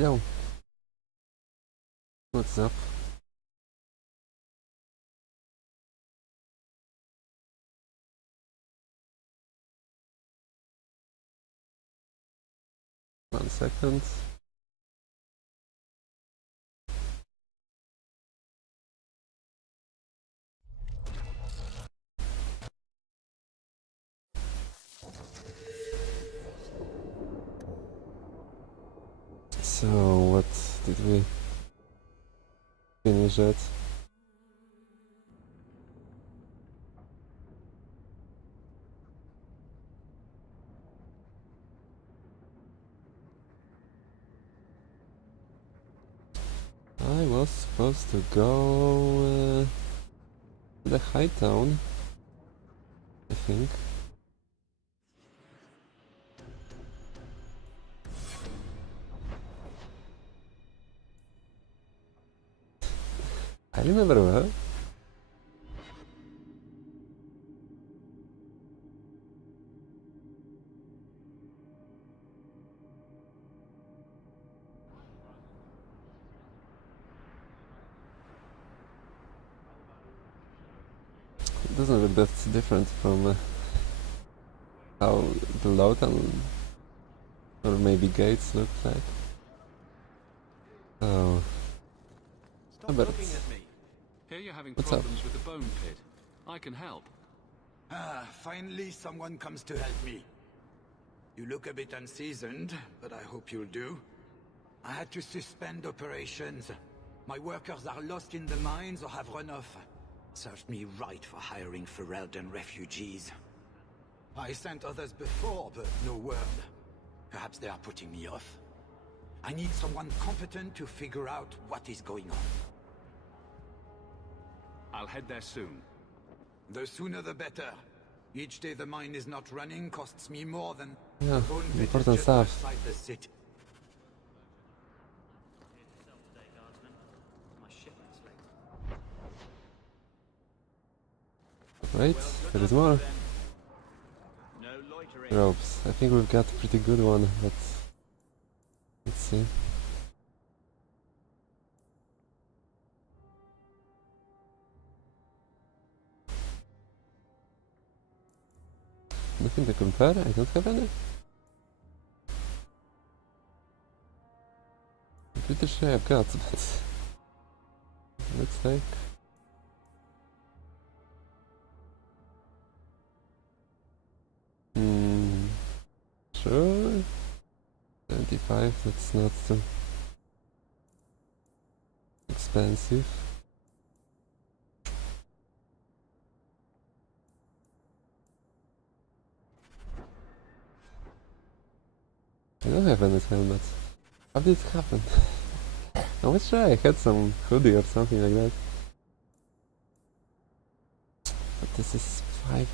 Yo, what's up? One second. So, what did we finish at? I was supposed to go to the high town, I think. I remember well. It doesn't look that different from how the lowtown or maybe gates look like. Oh, Stop looking at me. Here you're having problems with the bone pit. I can help. Ah, finally someone comes to help me. You look a bit unseasoned, but I hope you'll do. I had to suspend operations. My workers are lost in the mines or have run off. Served me right for hiring Ferelden refugees. I sent others before, but no word. Perhaps they are putting me off. I need someone competent to figure out what is going on. I'll head there soon. The sooner the better. Each day the mine is not running costs me more than yeah, bone pit is important just stuff. outside the city. Right, there is more. Ropes. I think we've got a pretty good one, but let's see. Nothing to compare? I don't have any? I'm pretty sure I've got, but looks like... Sure. 25, that's not too expensive. I don't have any helmet. How did it happen? I was sure I had some hoodie or something like that. But this is 5.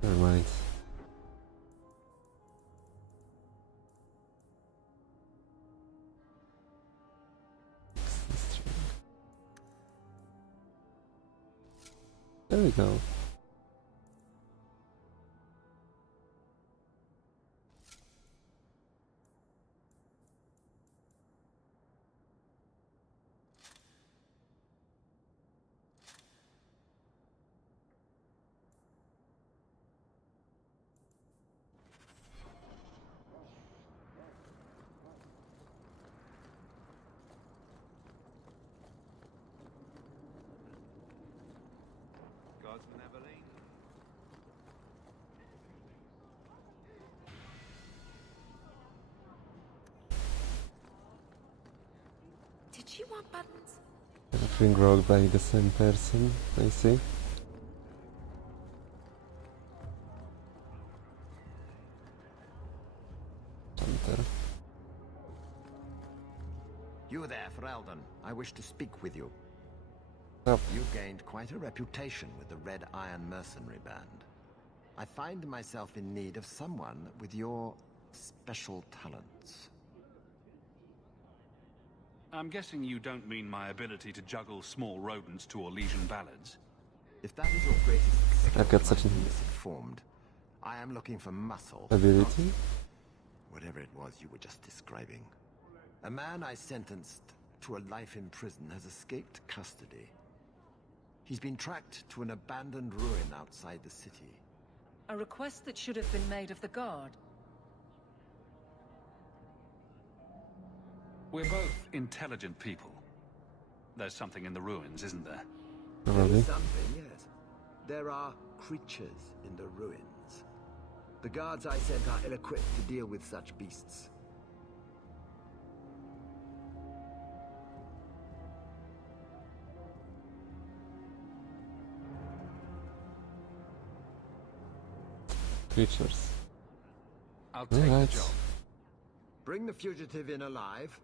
Never mind. There we go. Did you want buttons? Being rolled by the same person, I see. Hunter. You there, Ferelden. I wish to speak with you. Up. You gained quite a reputation with the Red Iron Mercenary Band. I find myself in need of someone with your special talents. I'm guessing you don't mean my ability to juggle small rodents to Orlesian ballads. If that is your greatest skill, I've got I such might an... be misinformed. I am looking for muscle. Ability? not whatever it was you were just describing. A man I sentenced to a life in prison has escaped custody. He's been tracked to an abandoned ruin outside the city. A request that should have been made of the guard. We're both intelligent people. There's something in the ruins, isn't there? There Probably. is something, yes. There are creatures in the ruins. The guards I sent are ill-equipped to deal with such beasts. Creatures. I'll take the Alright. job. Bring the fugitive in alive.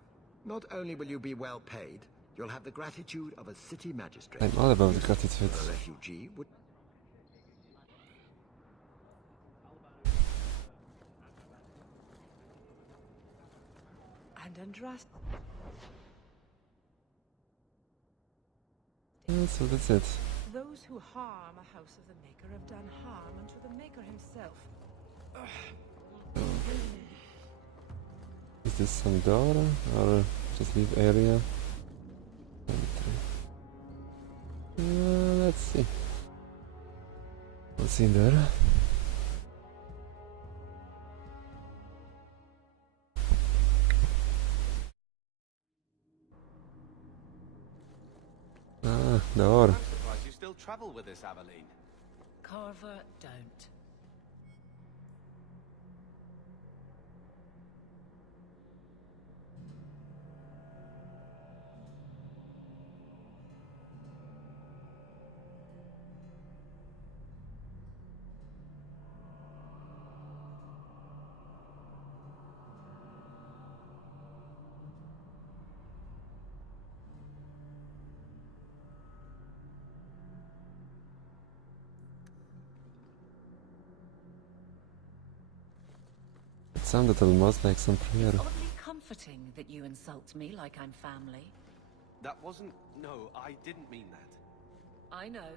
Not only will you be well paid, you'll have the gratitude of a city magistrate. I'm all about the gratitude. A refugee would... And Andras. Yeah, so that's it. Those who harm a house of the Maker have done harm unto the Maker himself. Is this some door or just leave area? Let's see. What's in there? Ah, door. I'm surprised you still travel with this, Aveline. Carver, don't. It sounded almost like some prayer. It's oddly comforting that you insult me like I'm family. That wasn't... No, I didn't mean that. I know.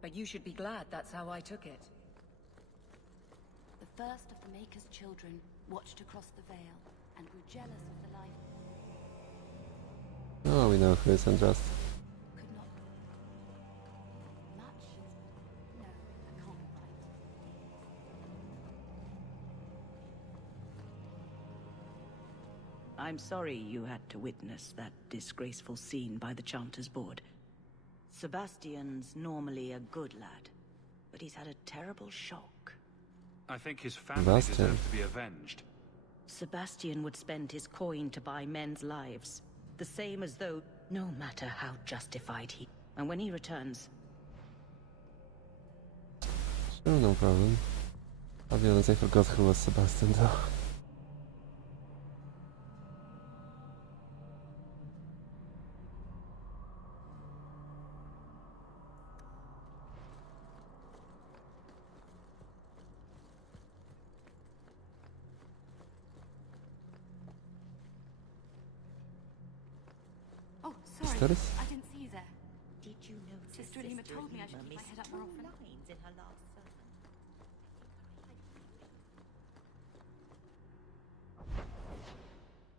But you should be glad that's how I took it. The first of the Maker's children watched across the veil and grew jealous of the life Oh, we know who is Andras. could not much. No, I can't write. I'm sorry you had to witness that disgraceful scene by the Chanters Board. Sebastian's normally a good lad, but he's had a terrible shock. I think his family Sebastian. deserves to be avenged. Sebastian would spend his coin to buy men's lives, the same as though, no matter how justified he... And when he returns, Sure, no problem. I'll be honest, I forgot who was Sebastian though. Oh, sorry. Status? I didn't see you there. did you notice Sister Alima told me I should keep my missed head up more 2 often. lines in her last sermon?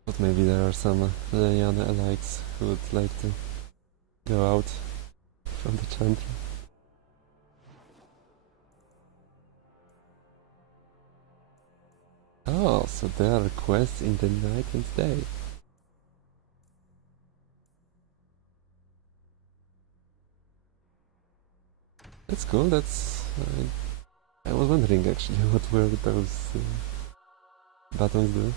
But maybe there are some Lyanna elites who would like to go out from the chantry. Oh, so there are quests in the night and day. That's cool, that's... I was wondering actually what were those buttons do.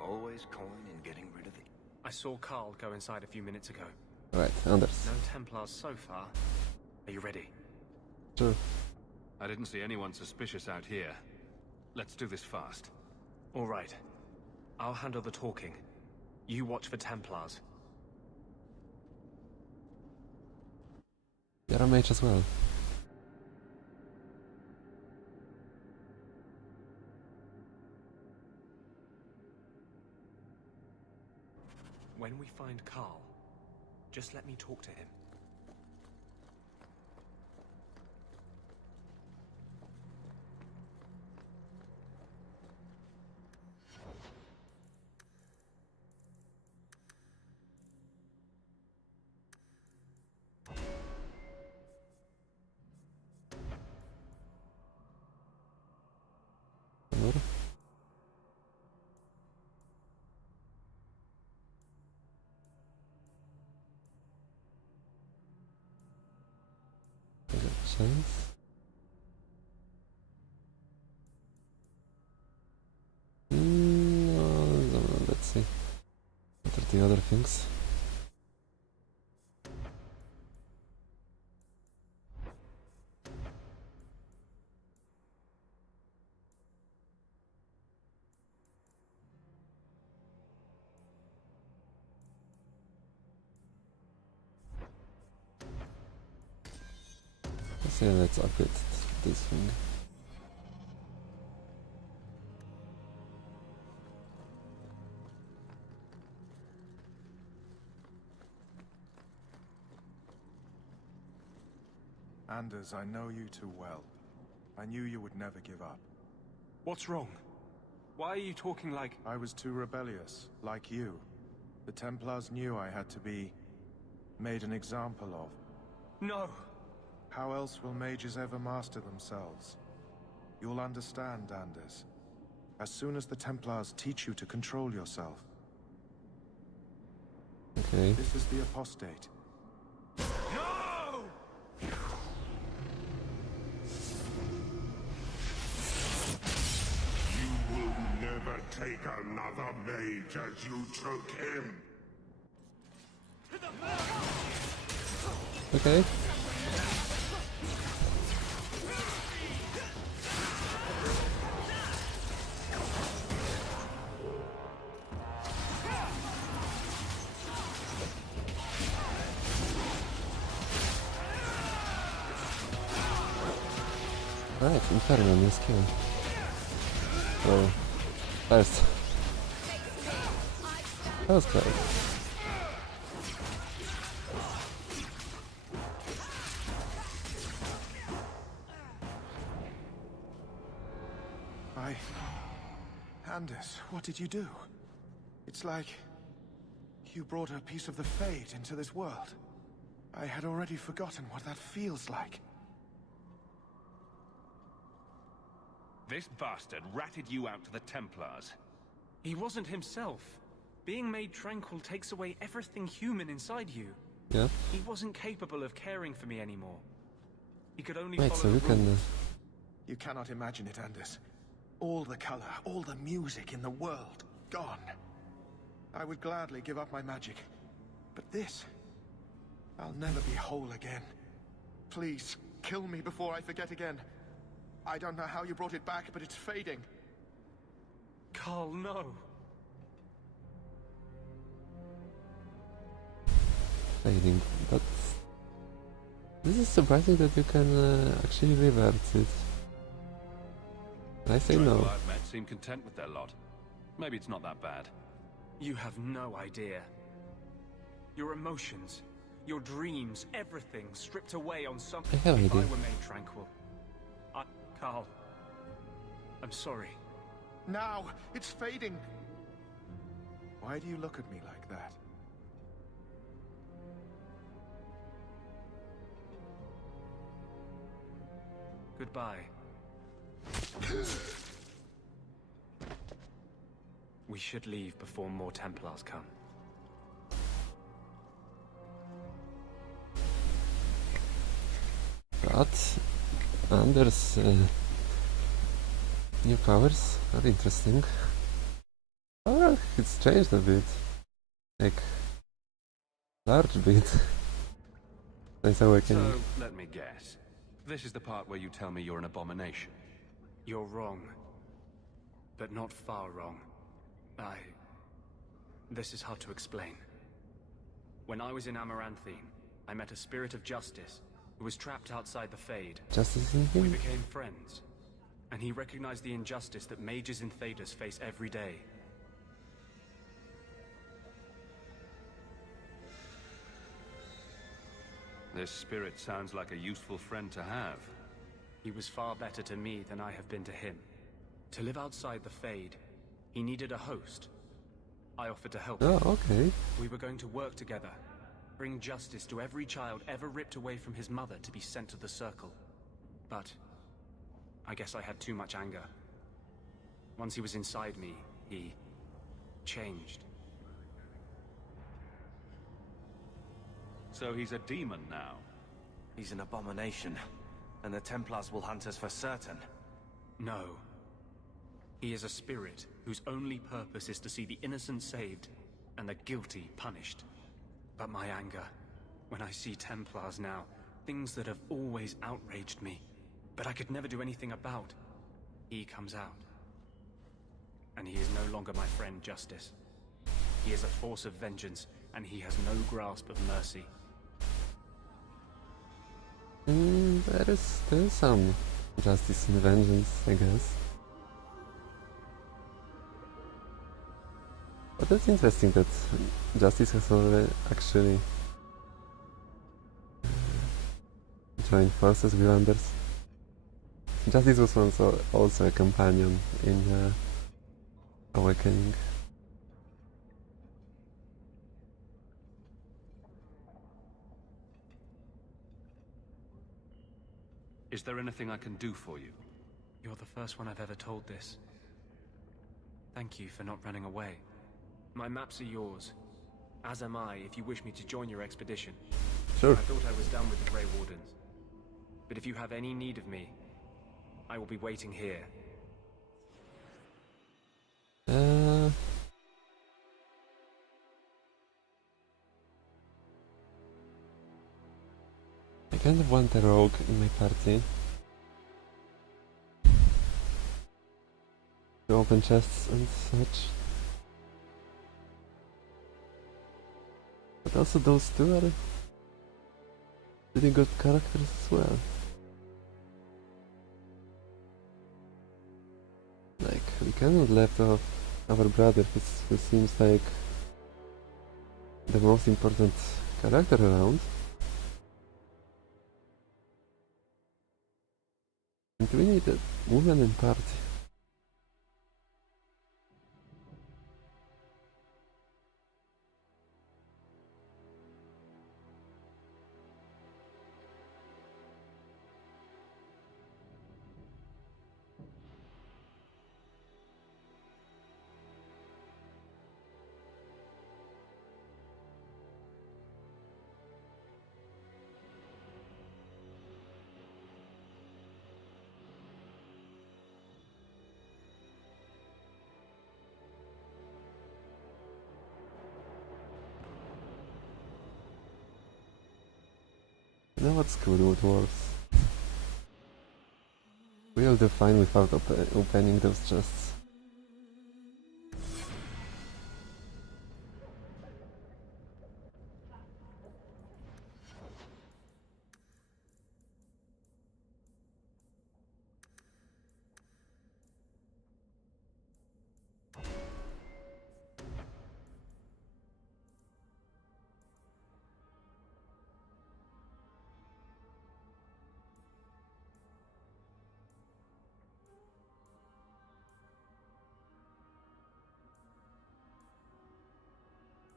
Always coin and getting rid of it. I saw Carl go inside a few minutes ago. Right, Anders. No Templars so far. Are you ready? Sure. I didn't see anyone suspicious out here. Let's do this fast. All right. I'll handle the talking. You watch for Templars. You're a mage as well. When we find Carl, just let me talk to him. chains. No, let's see. What are the other things? So let's upgrade this thing. Anders, I know you too well. I knew you would never give up. What's wrong? Why are you talking like... I was too rebellious, like you. The Templars knew I had to be made an example of. No! How else will mages ever master themselves? You'll understand, Anders. As soon as the Templars teach you to control yourself. Okay. This is the apostate. No! You will never take another mage as you took him. Okay. Right, Inferno, new skill. So, first. That was close. Anders, what did you do? It's like you brought a piece of the fate into this world. I had already forgotten what that feels like. This bastard ratted you out to the Templars. He wasn't himself. Being made tranquil takes away everything human inside you. Yeah. He wasn't capable of caring for me anymore. He could only Wait, follow so we the can... rules. You cannot imagine it, Anders. All the color, all the music in the world, gone. I would gladly give up my magic. But this... I'll never be whole again. Please, kill me before I forget again. I don't know how you brought it back, but it's fading. Carl, no. Fading, but... This is surprising that you can actually revert it. I say no. People I've met seem content with their lot. Maybe it's not that bad. You have no idea. Your emotions, your dreams, everything stripped away on something. I have an If I idea. were made tranquil. Carl, I'm sorry. Now, it's fading. Why do you look at me like that? Goodbye. We should leave before more Templars come. But Anders' new powers are interesting. Oh, it's changed a bit. Like, large bit. Nice awakening. So, let me guess. This is the part where you tell me you're an abomination. You're wrong. But not far wrong. This is hard to explain. When I was in Amaranthine, I met a spirit of justice who was trapped outside the Fade. Justice in We him? became friends, and he recognized the injustice that mages in Thedas face every day. This spirit sounds like a useful friend to have. He was far better to me than I have been to him. To live outside the Fade, he needed a host. I offered to help him. Oh, okay. We were going to work together, bring justice to every child ever ripped away from his mother to be sent to the Circle. But I guess I had too much anger. Once he was inside me, he changed. So he's a demon now. He's an abomination. And the Templars will hunt us for certain. No. He is a spirit whose only purpose is to see the innocent saved and the guilty punished. But my anger, when I see Templars now, things that have always outraged me, but I could never do anything about, he comes out. And he is no longer my friend Justice. He is a force of vengeance, and he has no grasp of mercy. There is still some justice and vengeance, I guess. But that's interesting that Justice has already actually joined forces with Anders. Justice was once also a companion in Awakening. Is there anything I can do for you? You're the first one I've ever told this. Thank you for not running away. My maps are yours, as am I if you wish me to join your expedition. Sure. I thought I was done with the Grey Wardens. But if you have any need of me, I will be waiting here. I kind of want a rogue in my party. To open chests and such. But also those two are pretty good characters as well. Like, we cannot let off our brother, who seems like the most important character around. And we need a woman in party. Now what's good with dwarves? We'll do fine without opening those chests.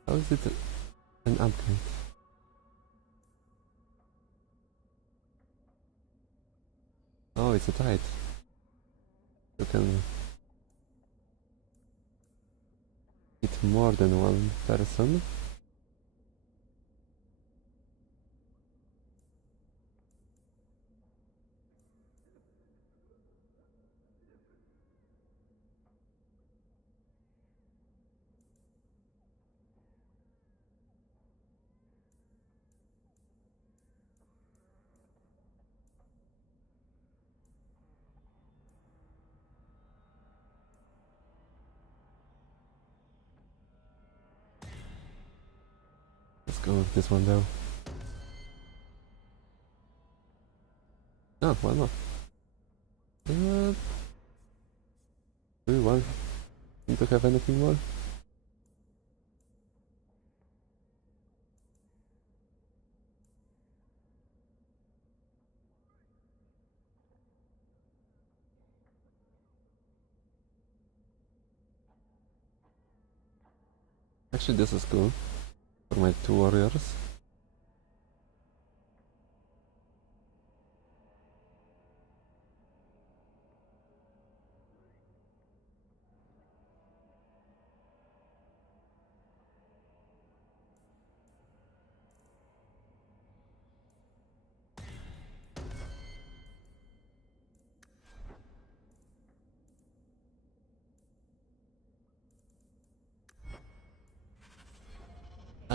How is it an upgrade? Oh, it's a tide. You can hit more than one person. Let's go with this one though. Oh, why not? Do we want to have anything more? Actually, this is cool for my 2 warriors.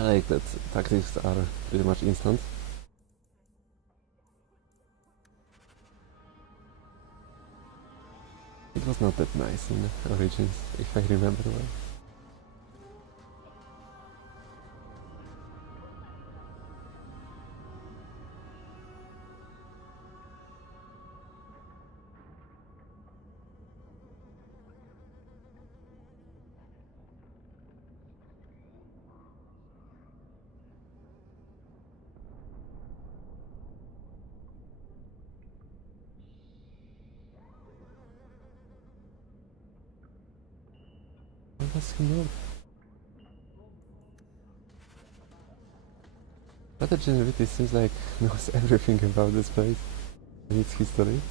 I like that tactics are pretty much instant. It was not that nice in Origins, if I remember well. What does he know? That Generality seems like knows everything about this place and its history.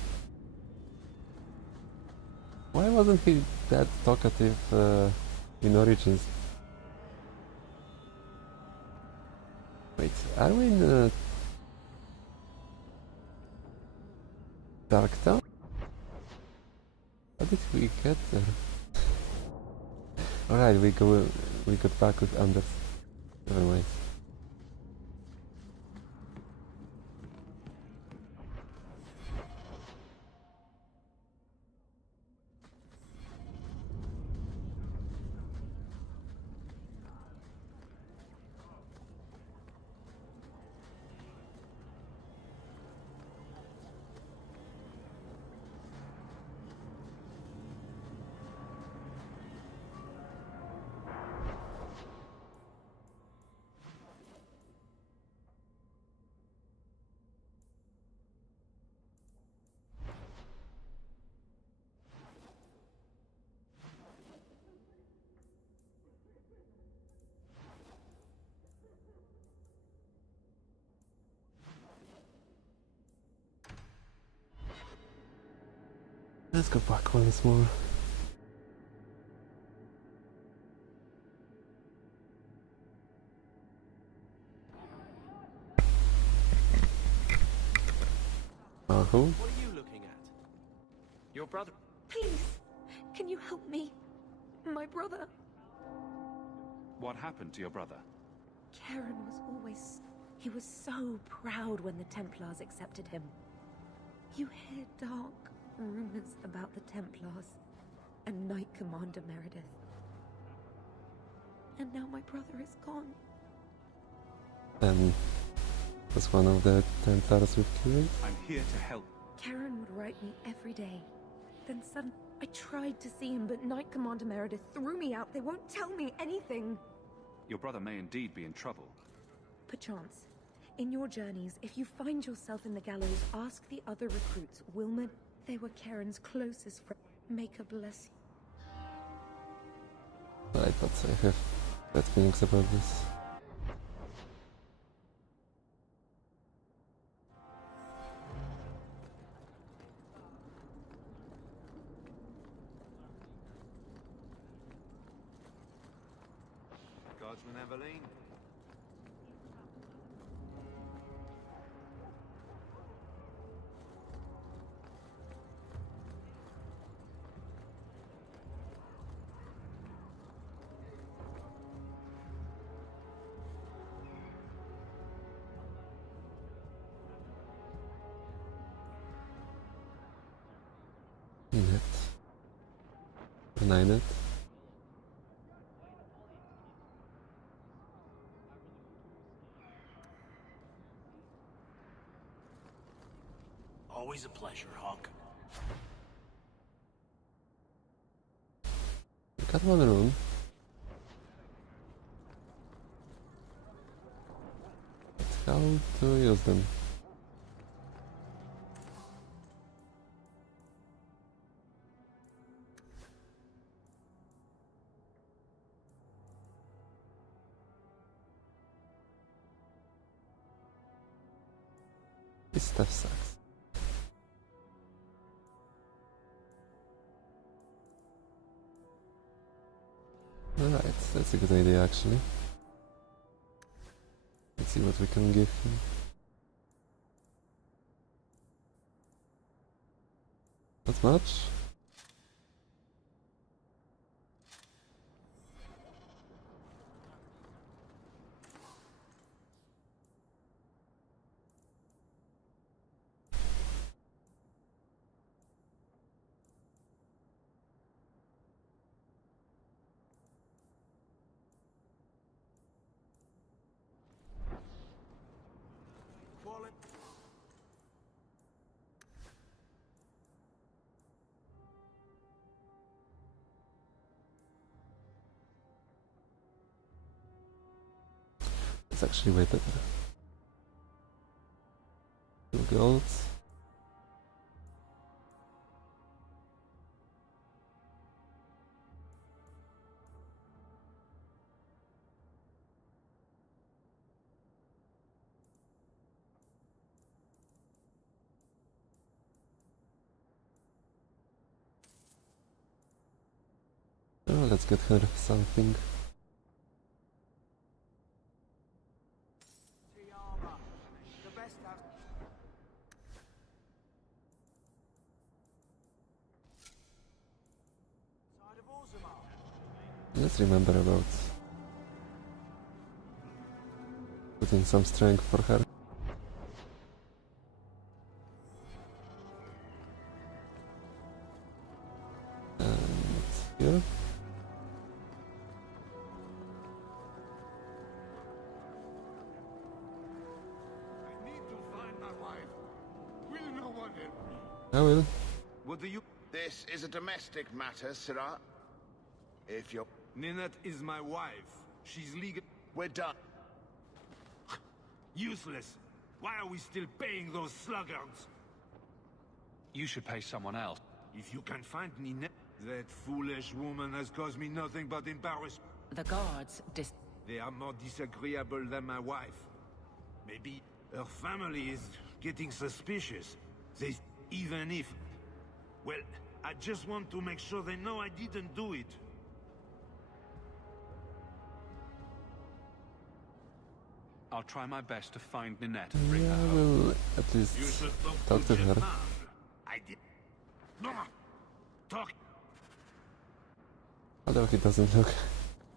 Why wasn't he that talkative in Origins? Wait, are we in Dark Town? How did we get there? Alright, we got back with Anders. Never mind. Let's go back once more. Who? What are you looking at? Your brother? Please, can you help me? My brother. What happened to your brother? Karen was always... He was so proud when the Templars accepted him. You hear dark rumors about the Templars and Knight Commander Meredith. And now my brother is gone. And was one of the Templars with Karen? I'm here to help. Karen would write me every day. Then suddenly, I tried to see him, but Knight Commander Meredith threw me out. They won't tell me anything. Your brother may indeed be in trouble. Perchance. In your journeys, if you find yourself in the gallows, ask the other recruits. Wilma, they were Karen's closest friend. Make her bless you. I thought I have bad feelings about this. Guardsman Eveline. Net. Net. Always a pleasure, Hawk. We got one room. But how to use them? This stuff sucks. Alright, that's a good idea actually. Let's see what we can give him. Not much. That's actually way better. 2 golds. Oh, let's get her something. Let's remember about putting some strength for her. And here. I will. What do you... This is a domestic matter, Sirrah. If you're... Ninette is my wife. She's legal... We're done. Useless. Why are we still paying those sluggards? You should pay someone else. If you can find Ninette... That foolish woman has caused me nothing but embarrassment. The guards They are more disagreeable than my wife. Maybe her family is getting suspicious. They... Even if... Well, I just want to make sure they know I didn't do it. I'll try my best to find Ninette and bring Yeah, her I home. will at least talk to her. I did. No, talk. Although he doesn't look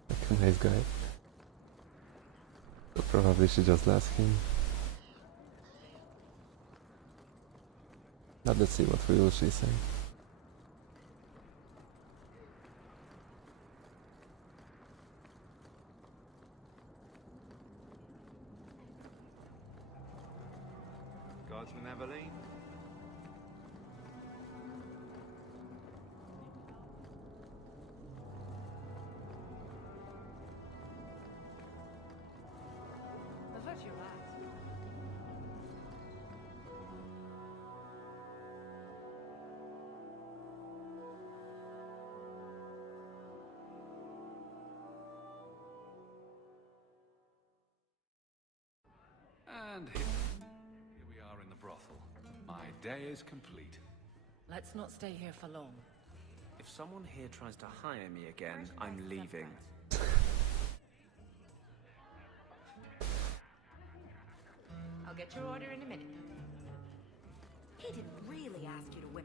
like a nice guy. So probably she just left him. But let's see what will she say. Guardsman Aveline? I heard you right. And here we are in the brothel. My day is complete. Let's not stay here for long. If someone here tries to hire me again, I'm leaving. I'll get your order in a minute. He didn't really ask you to whip.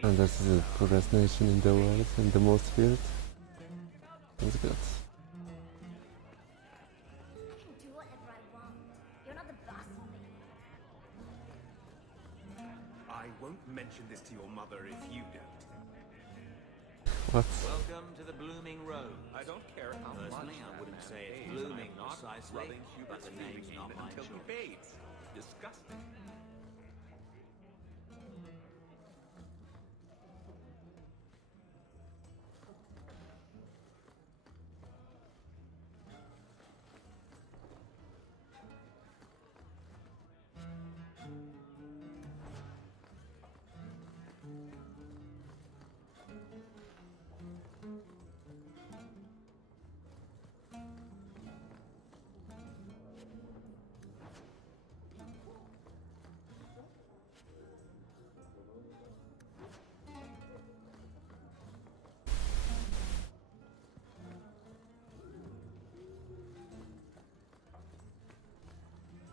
And this is the poorest nation in the world and the most feared. That's good. I can do whatever I want. You're not the boss of me. I won't mention this to your mother if you don't. What? Welcome to the blooming road. I don't care how personally, I wouldn't say it's blooming precisely, but the name's not my choice. Disgusting.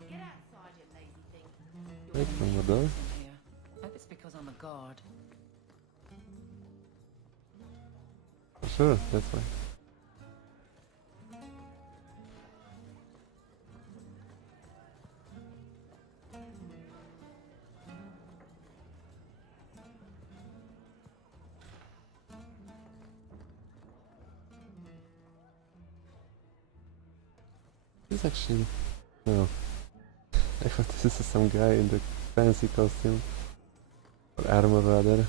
Get outside, you lazy thing. Wait for my door. Here. Hope it's because I'm a guard. Sure, that's fine. This actually... No. I thought this is some guy in the fancy costume. Or armor rather.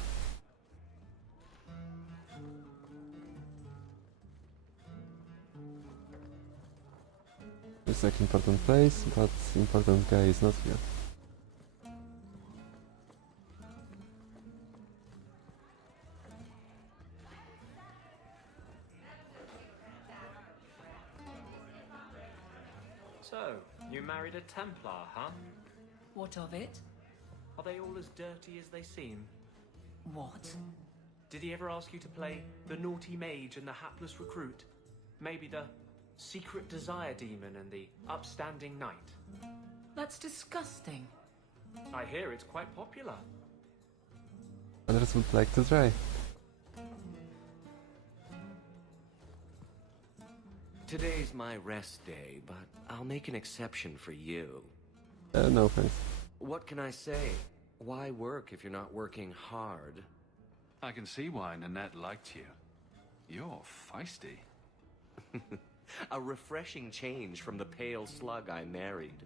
It's like important place, but important guy is not here. So, you married a Templar, huh? What of it? Are they all as dirty as they seem? What? Did he ever ask you to play the naughty mage and the hapless recruit? Maybe the secret desire demon and the upstanding knight? That's disgusting. I hear it's quite popular. Others would like to try. Today's my rest day, but I'll make an exception for you. No thanks. What can I say? Why work if you're not working hard? I can see why Nanette liked you. You're feisty. A refreshing change from the pale slug I married.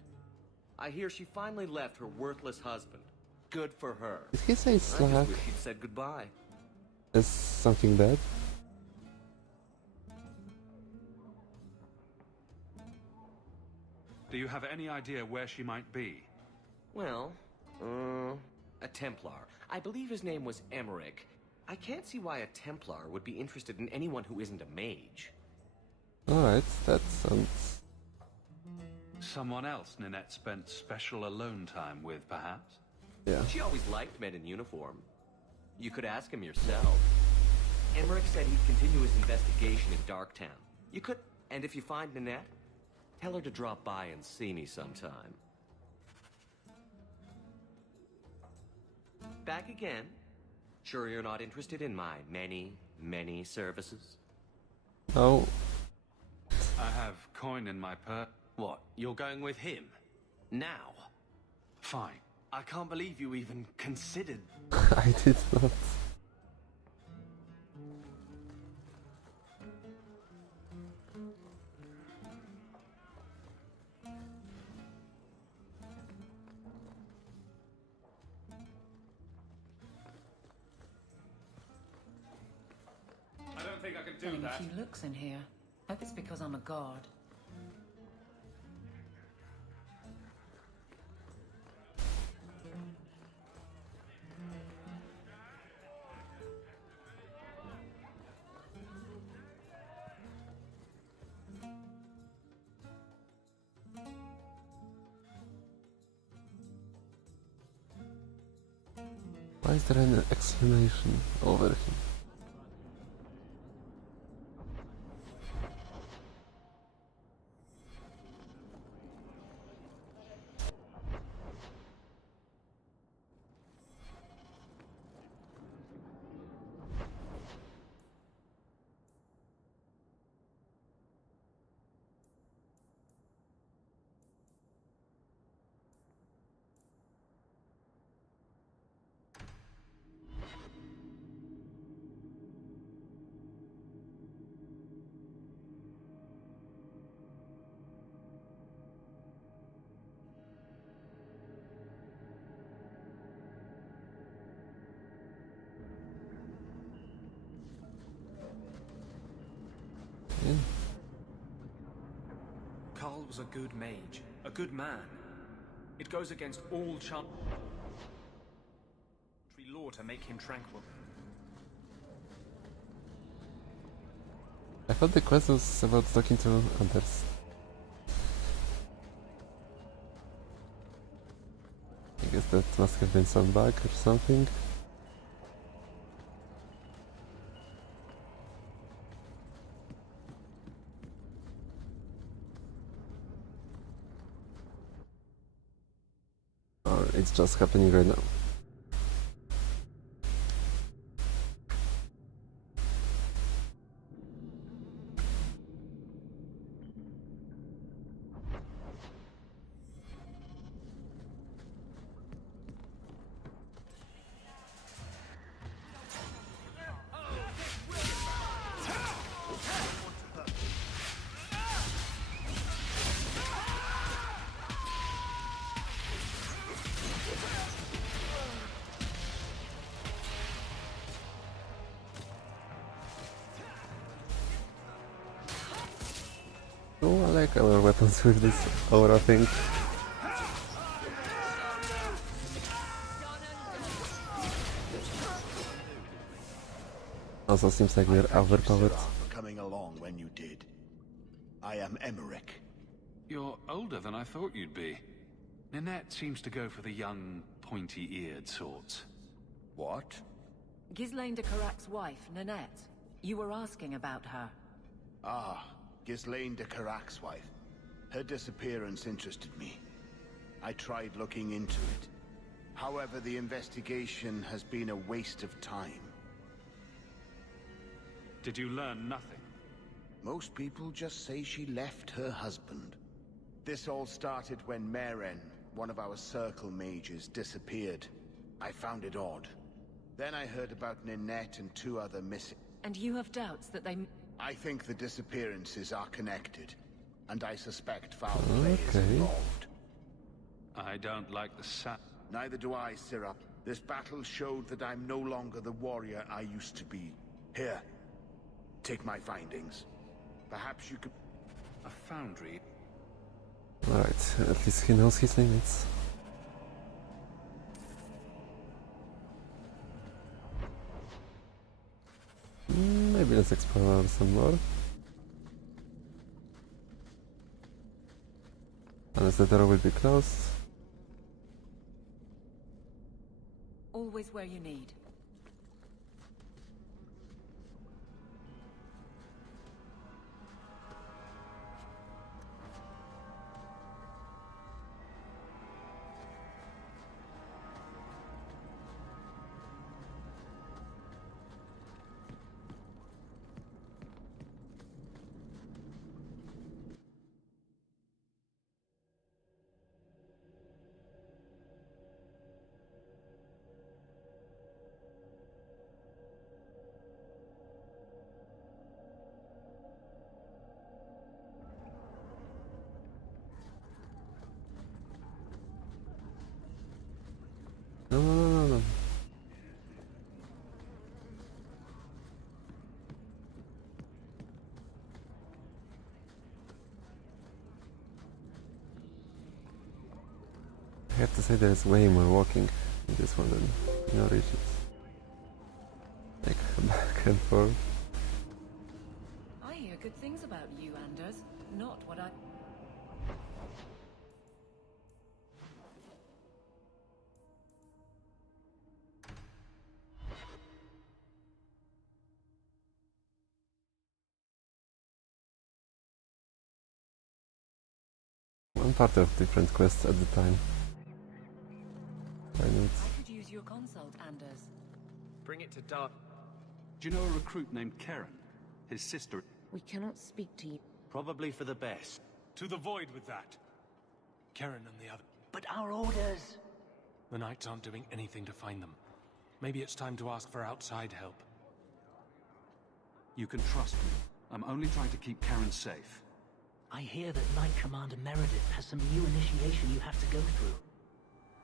I hear she finally left her worthless husband. Good for her. Did he say I slug? just wish he'd said goodbye. Is something bad? Do you have any idea where she might be? Well, a Templar. I believe his name was Emmerich. I can't see why a Templar would be interested in anyone who isn't a mage. Alright, that sounds... Someone else Nanette spent special alone time with, perhaps? Yeah. She always liked men in uniform. You could ask him yourself. Emmerich said he'd continue his investigation in Darktown. You could, and if you find Nanette, tell her to drop by and see me sometime. Back again? Sure you're not interested in my many, many services? No. I have coin in my purse. What, you're going with him? Now? Fine. I can't believe you even considered... I did not. I don't think I can do Getting that. a few looks in here. Hope it's because I'm a god. Why is there an exclamation over him? Carl was a good mage, a good man. It goes against all law to make him tranquil. I thought the quest was about talking to others. I guess that must have been some bug or something. Or it's just happening right now. Oh, I like our weapons with this aura thing. Also seems like we're overpowered. For coming along when you did. I am Emmerich. You're older than I thought you'd be. Ninette seems to go for the young, pointy-eared sorts. What? Ghislaine de Carac's wife, Nanette. You were asking about her. Ah, Ghislaine de Carac's wife. Her disappearance interested me. I tried looking into it. However, the investigation has been a waste of time. Did you learn nothing? Most people just say she left her husband. This all started when Meren, one of our Circle mages, disappeared. I found it odd. Then I heard about Ninette and 2 other missing. And you have doubts that they... I think the disappearances are connected, and I suspect foul play is involved. I don't like the sound. Neither do I, Sirap. This battle showed that I'm no longer the warrior I used to be. Here, take my findings. Perhaps you could... A foundry? Alright, at least he knows his limits. Maybe let's explore some more. Unless the door will be closed. Always where you need. No. I have to say there's way more walking in this one than in Origins. Like back and forth. I hear good things about you, Anders. Not what I... One part of different quests at the time. I could use your consult, Anders. Bring it to Dark. Do you know a recruit named Karen? His sister... We cannot speak to you. Probably for the best. To the void with that. Karen and the other. But our orders... The Knights aren't doing anything to find them. Maybe it's time to ask for outside help. You can trust me. I'm only trying to keep Karen safe. I hear that Knight Commander Meredith has some new initiation you have to go through.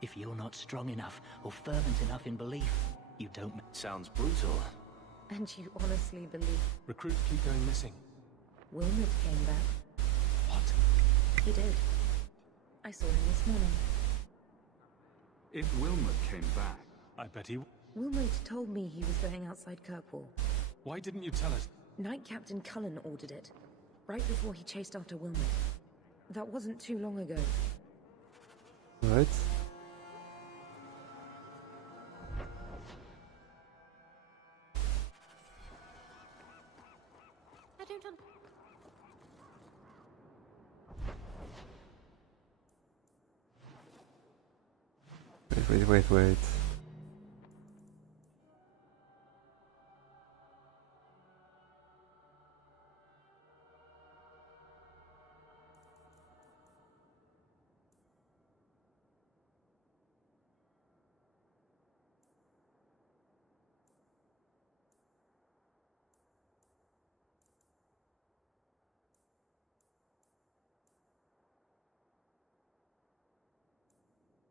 If you're not strong enough or fervent enough in belief, you don't... Sounds brutal. And you honestly believe... Recruits keep going missing. Wilmot came back. What? He did. I saw him this morning. If Wilmot came back... I bet he... Wilmot told me he was going outside Kirkwall. Why didn't you tell us? Knight Captain Cullen ordered it. Right before he chased after Wilmot. That wasn't too long ago. Right. I don't Wait.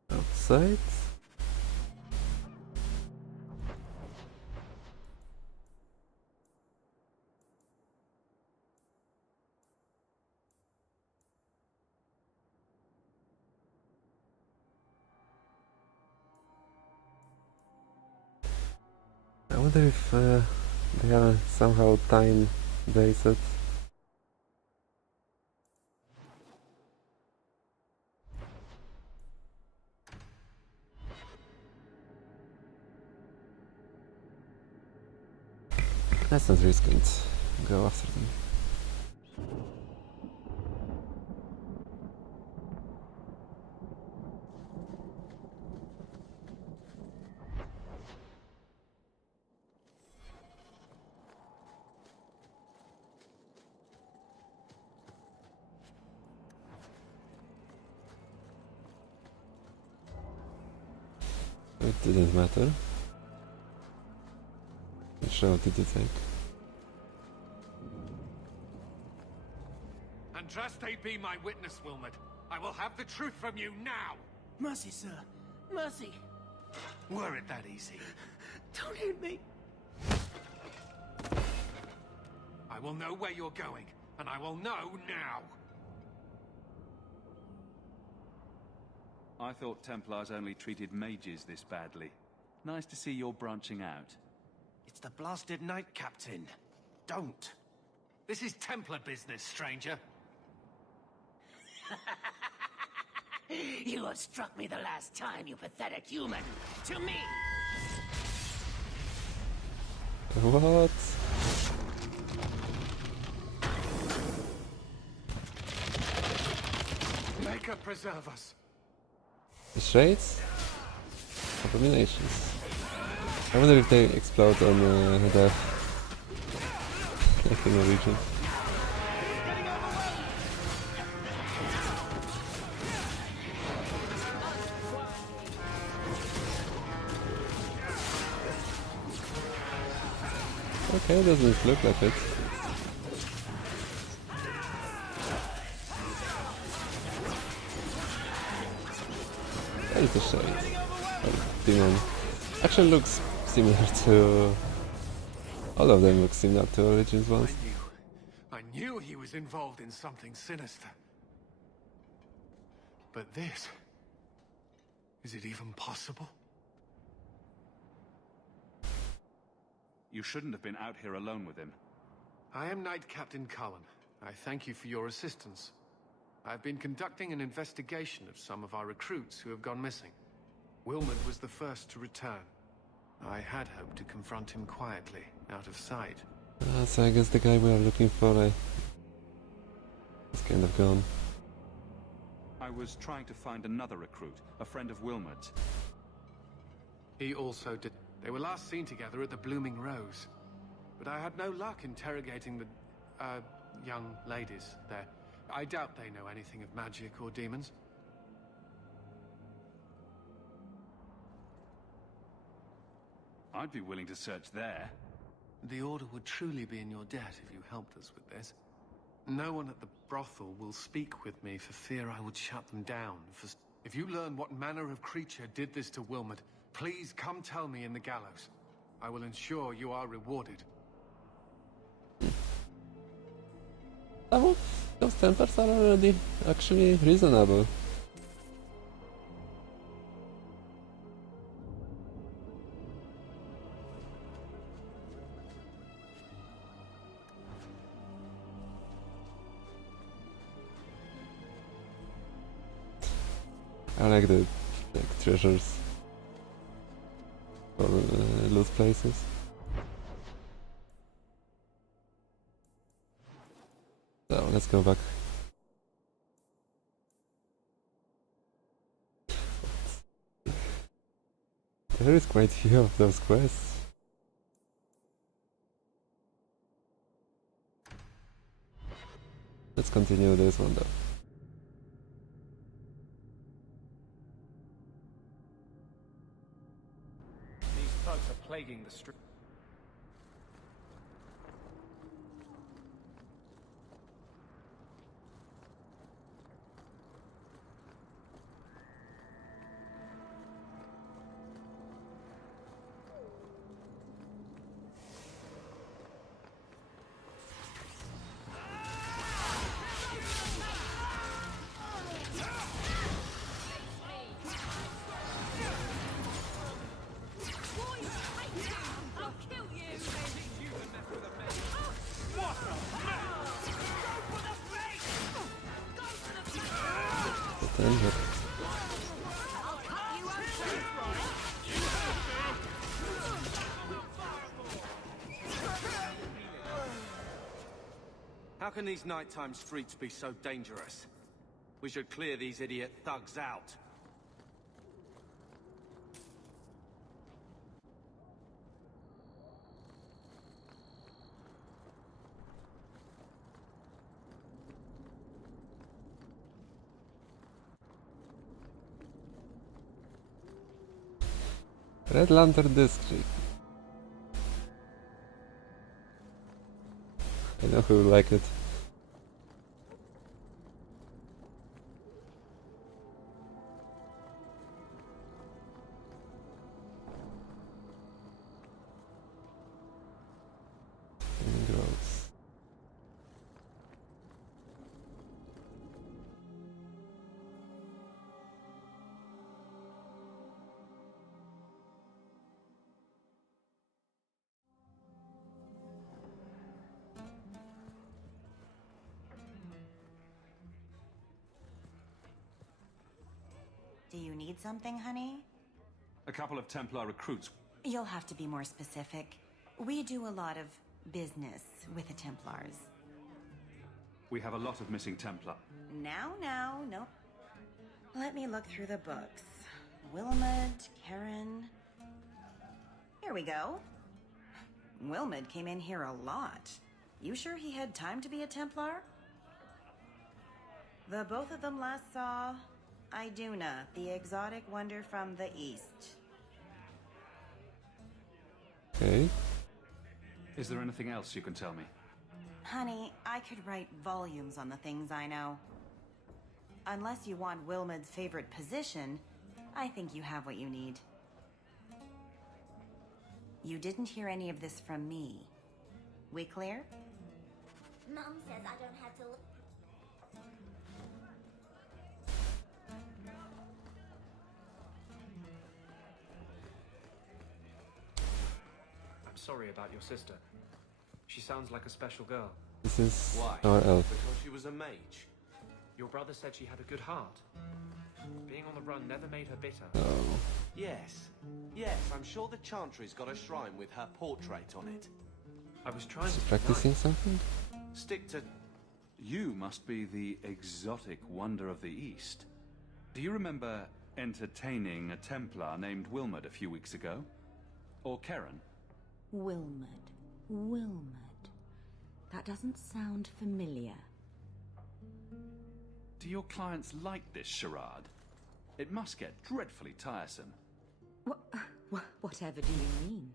Outside. I wonder if they are somehow time-based. Let's not risk it. Go after them. It didn't matter. Which route did you take? Andraste be my witness, Wilmot. I will have the truth from you now! Mercy, sir. Mercy. Were it that easy? Don't hit me. I will know where you're going, and I will know now! I thought Templars only treated mages this badly. Nice to see you're branching out. It's the blasted Knight Captain. Don't. This is Templar business, stranger. You have struck me the last time, you pathetic human. To me! What? Maker preserve us. The shades? Abominations. I wonder if they explode on the like in the region. Okay, doesn't look like it. That is a shade. Demon. Actually looks similar to... all of them look similar to Origins ones. I knew he was involved in something sinister. But this... is it even possible? You shouldn't have been out here alone with him. I am Knight Captain Cullen. I thank you for your assistance. I've been conducting an investigation of some of our recruits who have gone missing. Wilmot was the first to return. I had hoped to confront him quietly, out of sight. So I guess the guy we are looking for is kind of gone. I was trying to find another recruit, a friend of Wilmot's. He also did. They were last seen together at the Blooming Rose. But I had no luck interrogating the, young ladies there. I doubt they know anything of magic or demons. I'd be willing to search there. The Order would truly be in your debt if you helped us with this. No one at the brothel will speak with me for fear I would shut them down. If you learn what manner of creature did this to Wilmot, please come tell me in the gallows. I will ensure you are rewarded. Some of those Templars are already actually reasonable. I like the treasures or loot places. So let's go back. There is quite a few of those quests. Let's continue this one though. These thugs are plaguing the street. understand, but How can these nighttime streets be so dangerous? We should clear these idiot thugs out. Red Lantern District. I know who will like it. Gross. Do you need something, honey? A couple of Templar recruits. You'll have to be more specific. We do a lot of business with the Templars. We have a lot of missing Templar. Now, nope. Let me look through the books. Wilmot, Karen... Here we go. Wilmot came in here a lot. You sure he had time to be a Templar? The both of them last saw Iduna, the exotic wonder from the east. Okay. Is there anything else you can tell me? Honey, I could write volumes on the things I know. Unless you want Wilmot's favorite position, I think you have what you need. You didn't hear any of this from me. We clear? Mom says I don't have to... I'm sorry about your sister. She sounds like a special girl. This is Why? our elf. Because she was a mage. Your brother said she had a good heart. Being on the run never made her bitter. Oh. Yes, I'm sure the Chantry's got a shrine with her portrait on it. I was trying Is to he practicing something? Stick to... You must be the exotic wonder of the East. Do you remember entertaining a Templar named Wilmot a few weeks ago? Or Karen? Wilmot. That doesn't sound familiar. Do your clients like this charade? It must get dreadfully tiresome. Whatever do you mean?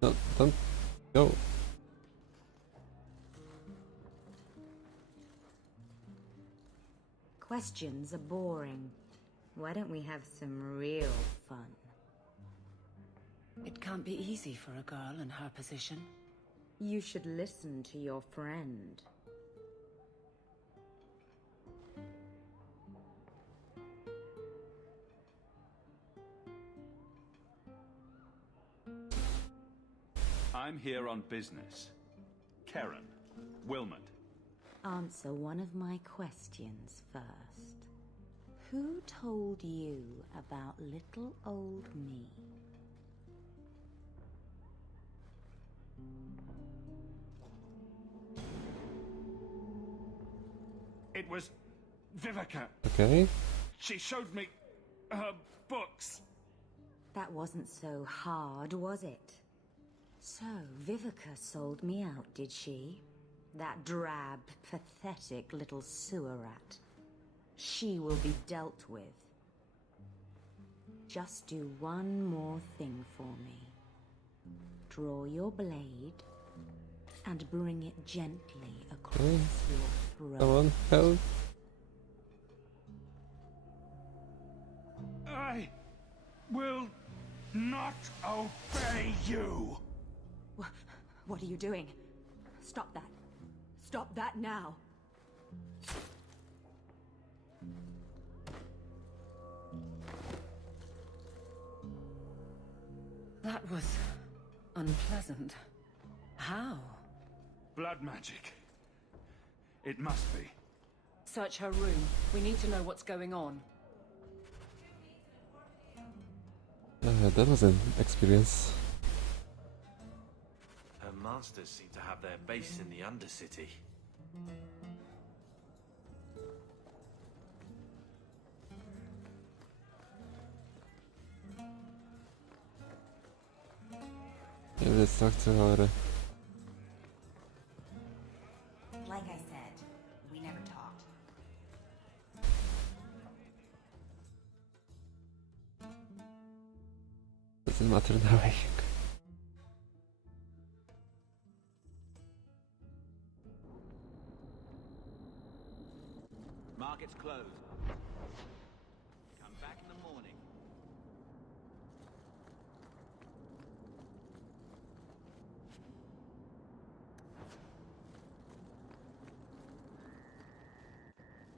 No, don't go. Questions are boring. Why don't we have some real fun? It can't be easy for a girl in her position. You should listen to your friend. I'm here on business. Karen, Wilmot. Answer one of my questions first. Who told you about little old me? It was Vivica. Okay. She showed me her books. That wasn't so hard, was it? So, Vivica sold me out, did she? That drab, pathetic little sewer rat. She will be dealt with. Just do one more thing for me. Draw your blade and bring it gently across your throat. Come on, help. I will not obey you. What are you doing? Stop that. Stop that now. That was unpleasant. How? Blood magic. It must be. Search her room. We need to know what's going on. That was an experience. Her masters seem to have their base in the Undercity. Maybe let's talk to her. Like I said, we never talked. Doesn't matter now, I think. Market's closed. Come back in the morning.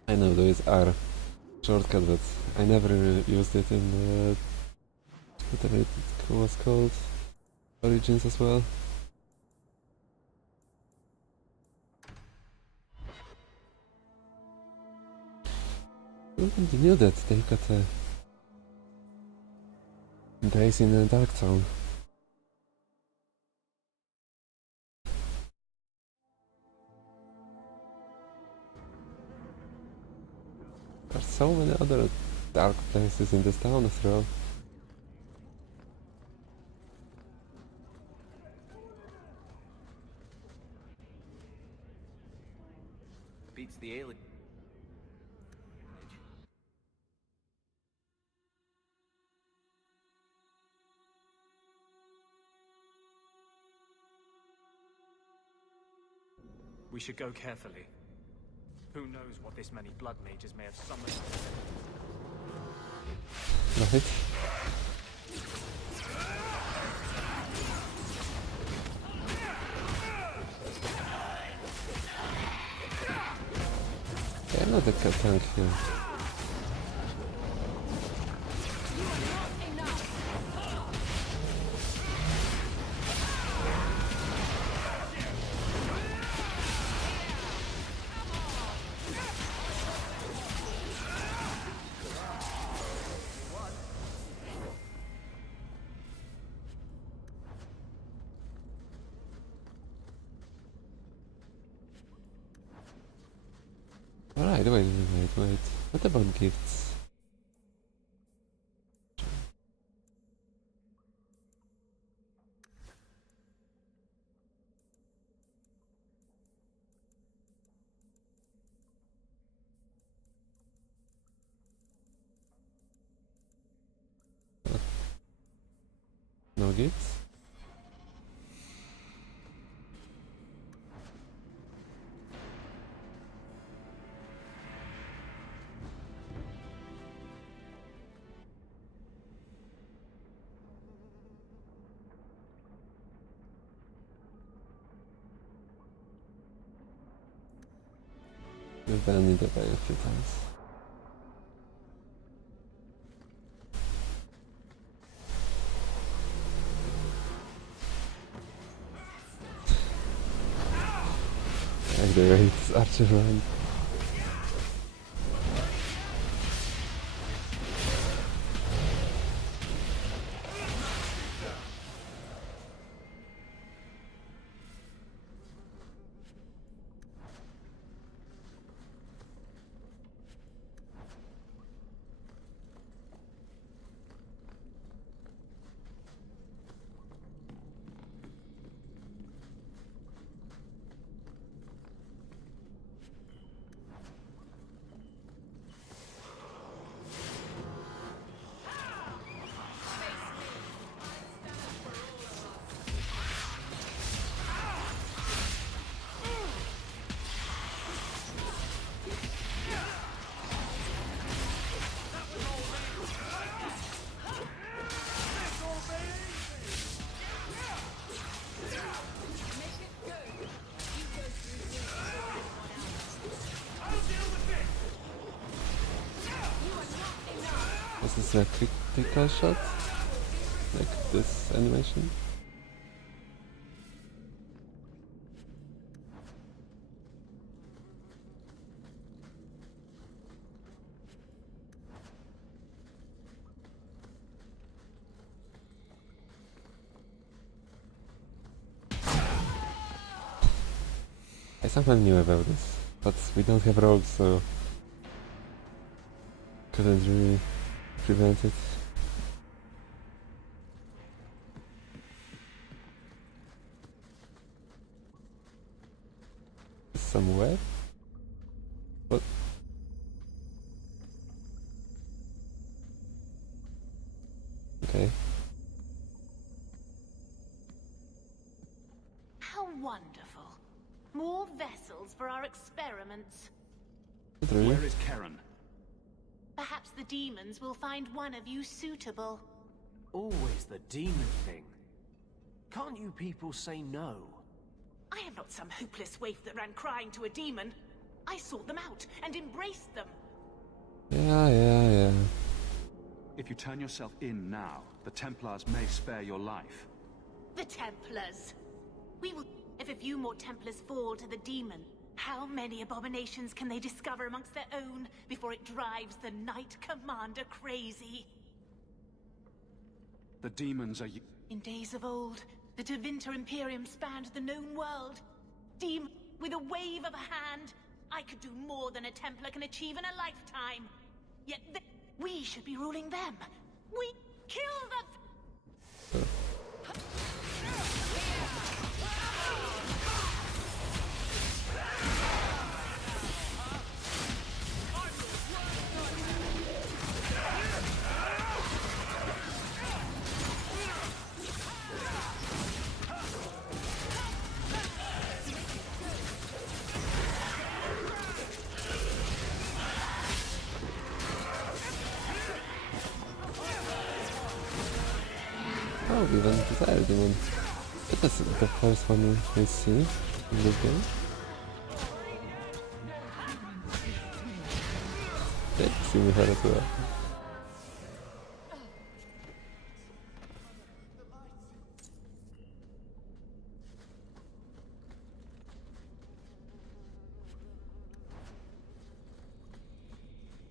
I know there is R shortcut, but I never used it in whatever it was called, Origins as well. Nobody knew that they got a base in a dark town. There are so many other dark places in this town after all. Beats the alien. We should go carefully. Who knows what this many blood mages may have summoned? Right. Yeah, I'm not a tank here. Alright, wait. What about gifts? No gifts? We've been that way a few times. Like the way it's Archer line. This is a critical shot, like this animation. I somehow knew about this, but we don't have rogues, so couldn't really prevent it. Some web? What? Okay. How wonderful. More vessels for our experiments. Really? Where is Karen? Perhaps the demons will find one of you suitable. Always the demon thing. Can't you people say no? I am not some hopeless waif that ran crying to a demon. I sought them out and embraced them. Yeah. If you turn yourself in now, the Templars may spare your life. The Templars. We will... If a few more Templars fall to the demon, how many abominations can they discover amongst their own before it drives the Knight Commander crazy? The demons are... In days of old, the Tevinter Imperium spanned the known world. With a wave of a hand, I could do more than a Templar can achieve in a lifetime. Yet we should be ruling them. We kill them! Oh, even Desire Demon. That is the first one we see in this game. Yeah, see me here as well.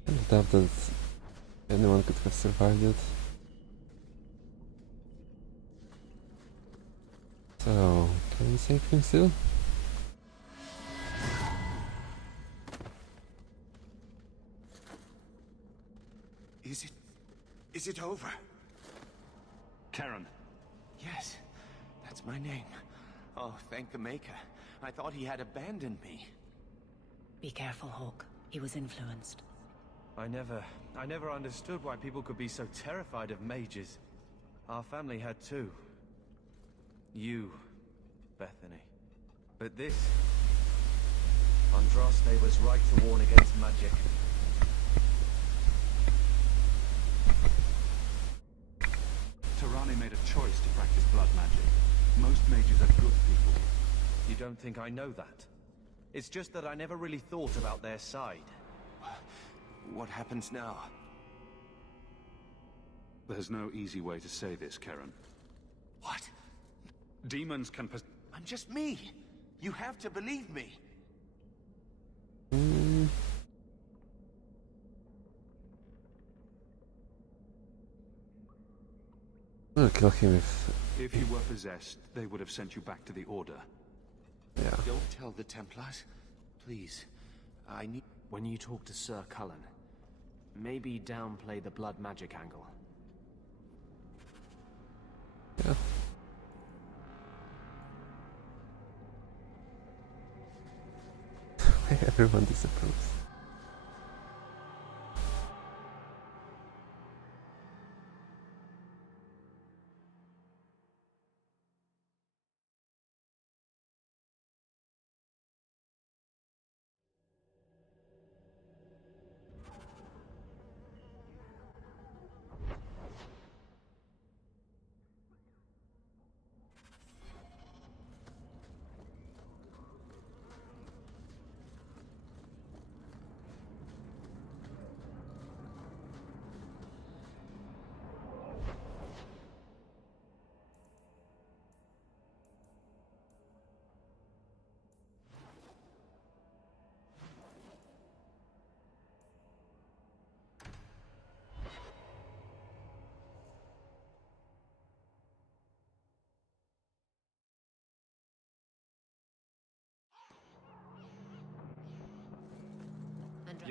I doubt that anyone could have survived it. So, can we save him still? Is it over? Karen. Yes, that's my name. Oh, thank the Maker. I thought he had abandoned me. Be careful, Hawk. He was influenced. I never understood why people could be so terrified of mages. Our family had too. You, Bethany. But this... Andraste was right to warn against magic. Tirani made a choice to practice blood magic. Most mages are good people. You don't think I know that? It's just that I never really thought about their side. What happens now? There's no easy way to say this, Karen. What? Demons can I'm just me. You have to believe me. I'll kill him if... If you were possessed, they would have sent you back to the Order. Yeah. Don't tell the Templars. Please. I need... When you talk to Sir Cullen, maybe downplay the blood magic angle. Yeah. Everyone disapproves.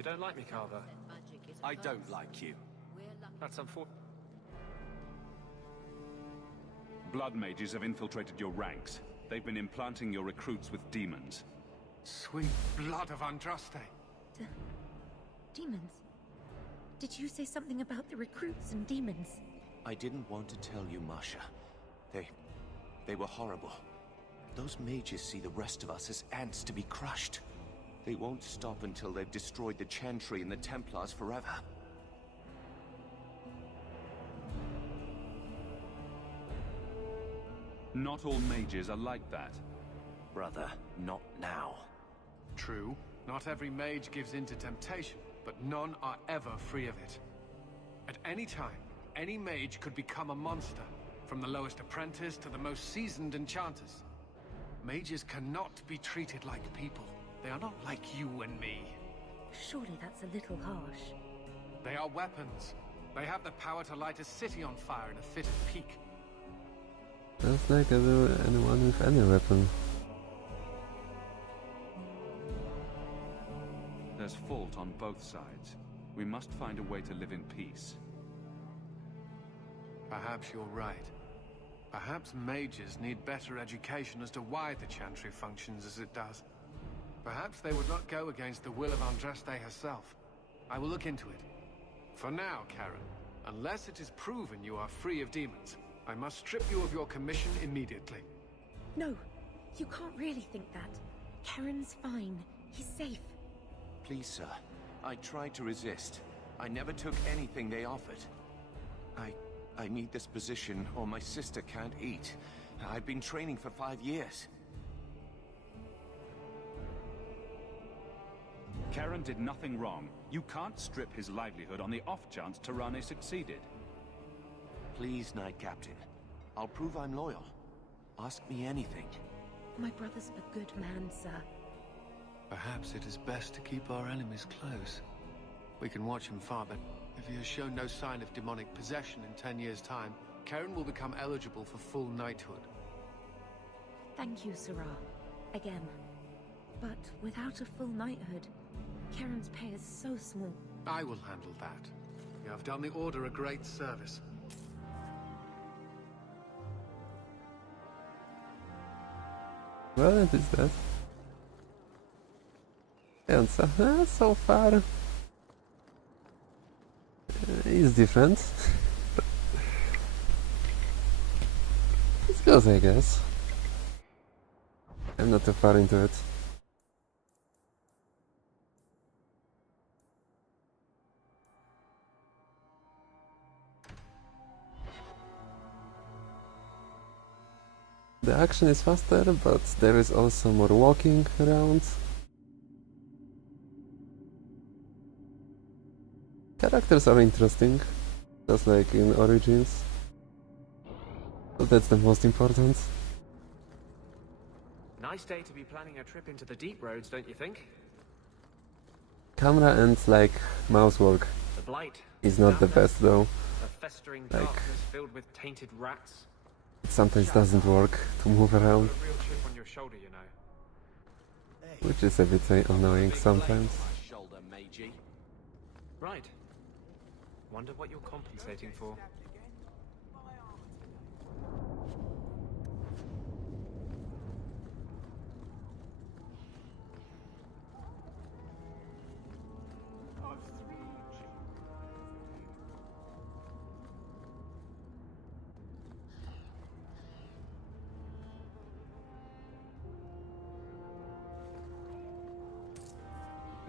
You don't like me, Carver? I don't like you. That's unfortunate. Blood mages have infiltrated your ranks. They've been implanting your recruits with demons. Sweet blood of Andraste. Demons? Did you say something about the recruits and demons? I didn't want to tell you, Masha. They were horrible. Those mages see the rest of us as ants to be crushed. They won't stop until they've destroyed the Chantry and the Templars forever. Not all mages are like that. Brother, not now. True, not every mage gives in to temptation, but none are ever free of it. At any time, any mage could become a monster, from the lowest apprentice to the most seasoned enchanters. Mages cannot be treated like people. They are not like you and me. Surely that's a little harsh. They are weapons. They have the power to light a city on fire in a fit of pique. Just like anyone with any weapon. There's fault on both sides. We must find a way to live in peace. Perhaps you're right. Perhaps mages need better education as to why the Chantry functions as it does. Perhaps they would not go against the will of Andraste herself. I will look into it. For now, Karen, unless it is proven you are free of demons, I must strip you of your commission immediately. No, you can't really think that. Karen's fine. He's safe. Please, sir. I tried to resist. I never took anything they offered. I need this position, or my sister can't eat. I've been training for 5 years. Karen did nothing wrong. You can't strip his livelihood on the off chance Tirane succeeded. Please, Knight Captain. I'll prove I'm loyal. Ask me anything. My brother's a good man, sir. Perhaps it is best to keep our enemies close. We can watch him far, but if he has shown no sign of demonic possession in 10 years' time, Karen will become eligible for full knighthood. Thank you, Sarah. Again. But without a full knighthood, Karen's pay is so small. I will handle that. You have done the Order a great service. Well, it is that. And so far it's different. It's good, I guess. I'm not too far into it. The action is faster, but there is also more walking around. Characters are interesting, just like in Origins. So that's the most important. Nice day to be planning a trip into the deep roads, don't you think? Camera and like mouse work The blight is not the best though. A festering Like, darkness filled with tainted rats. it sometimes doesn't work to move around, Put a real chip on your shoulder, you know. which is a bit annoying sometimes. Shoulder, Meiji. Right. Wonder what you're compensating for.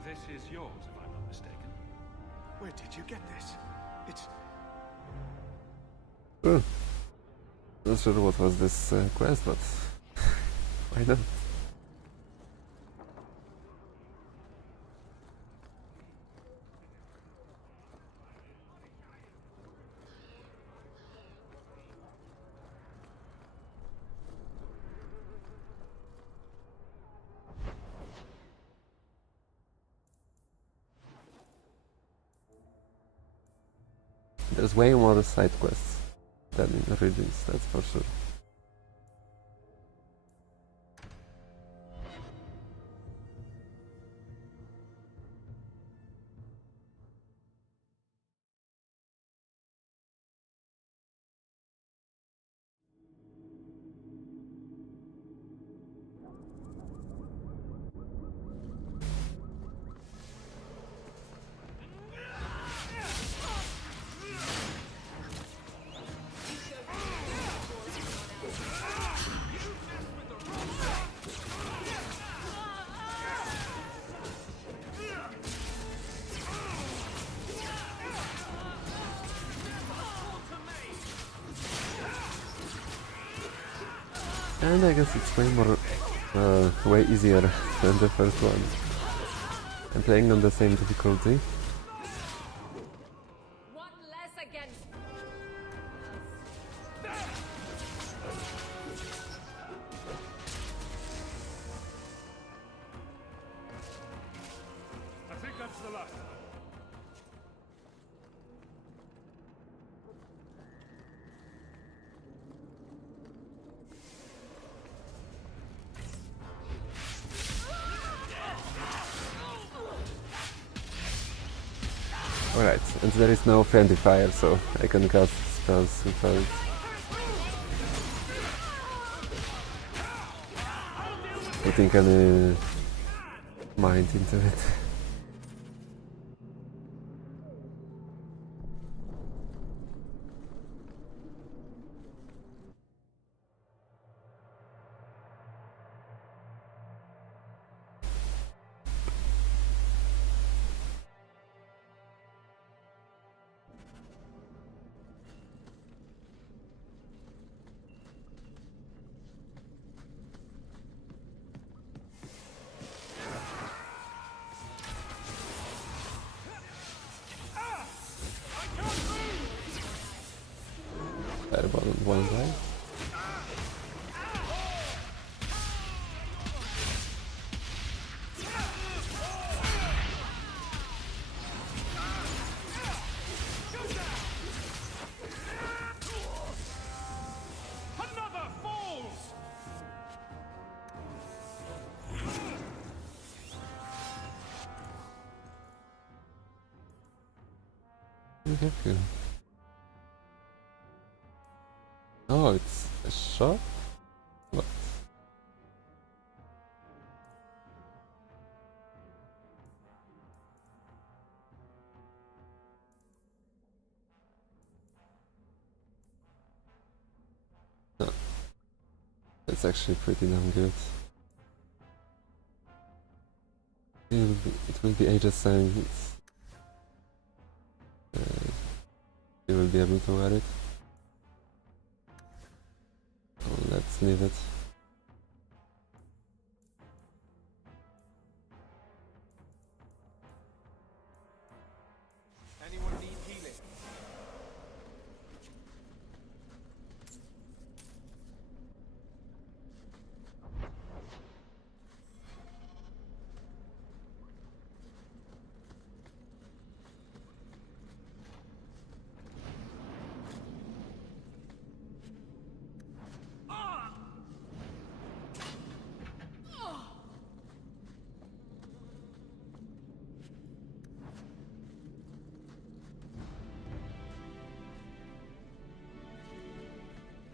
This is yours, if I'm not mistaken. Where did you get this? It's... Not sure what was this quest, but why not? There's way more side quests than in Origins, that's for sure. And I guess it's way more, way easier than the first one. I'm playing on the same difficulty. I think that's the last. Alright, and there is no friendly fire, so I can cast spells without putting any mind into it. Fireball on one guy. Another falls! Okay. Oh, it's a shot? What? No. That's actually pretty damn good. It will be ages since you will be able to wear it. Oh, let's leave it. Anyone need healing?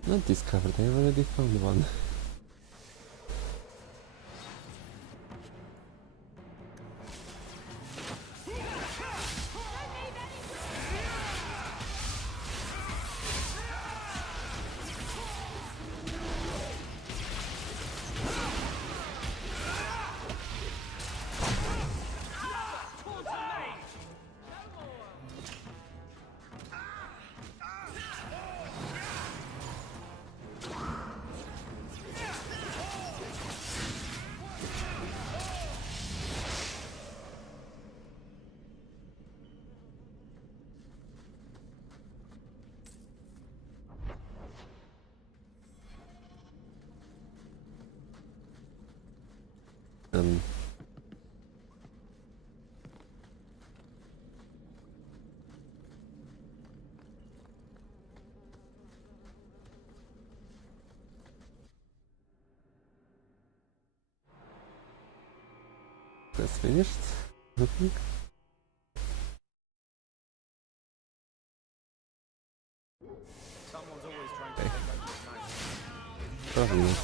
Not discovered, I already found one. That's finished, I think. Someone's always trying to take over the Probably not.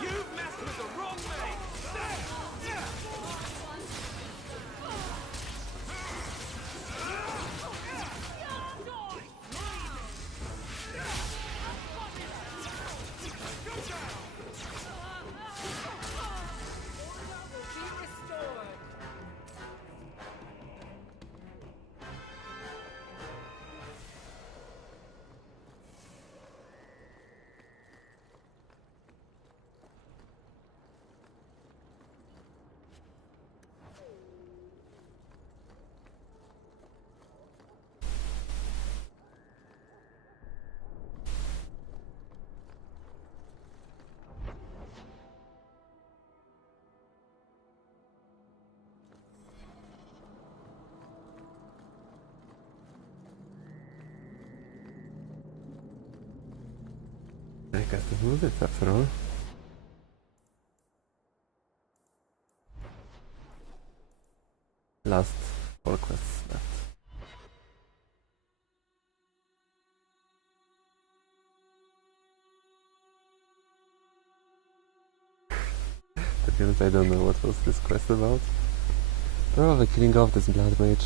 You've messed with the wrong mate! I got to move it after all. Last 4 quests left. To be honest, I don't know what was this quest about. Probably killing off this blood mage.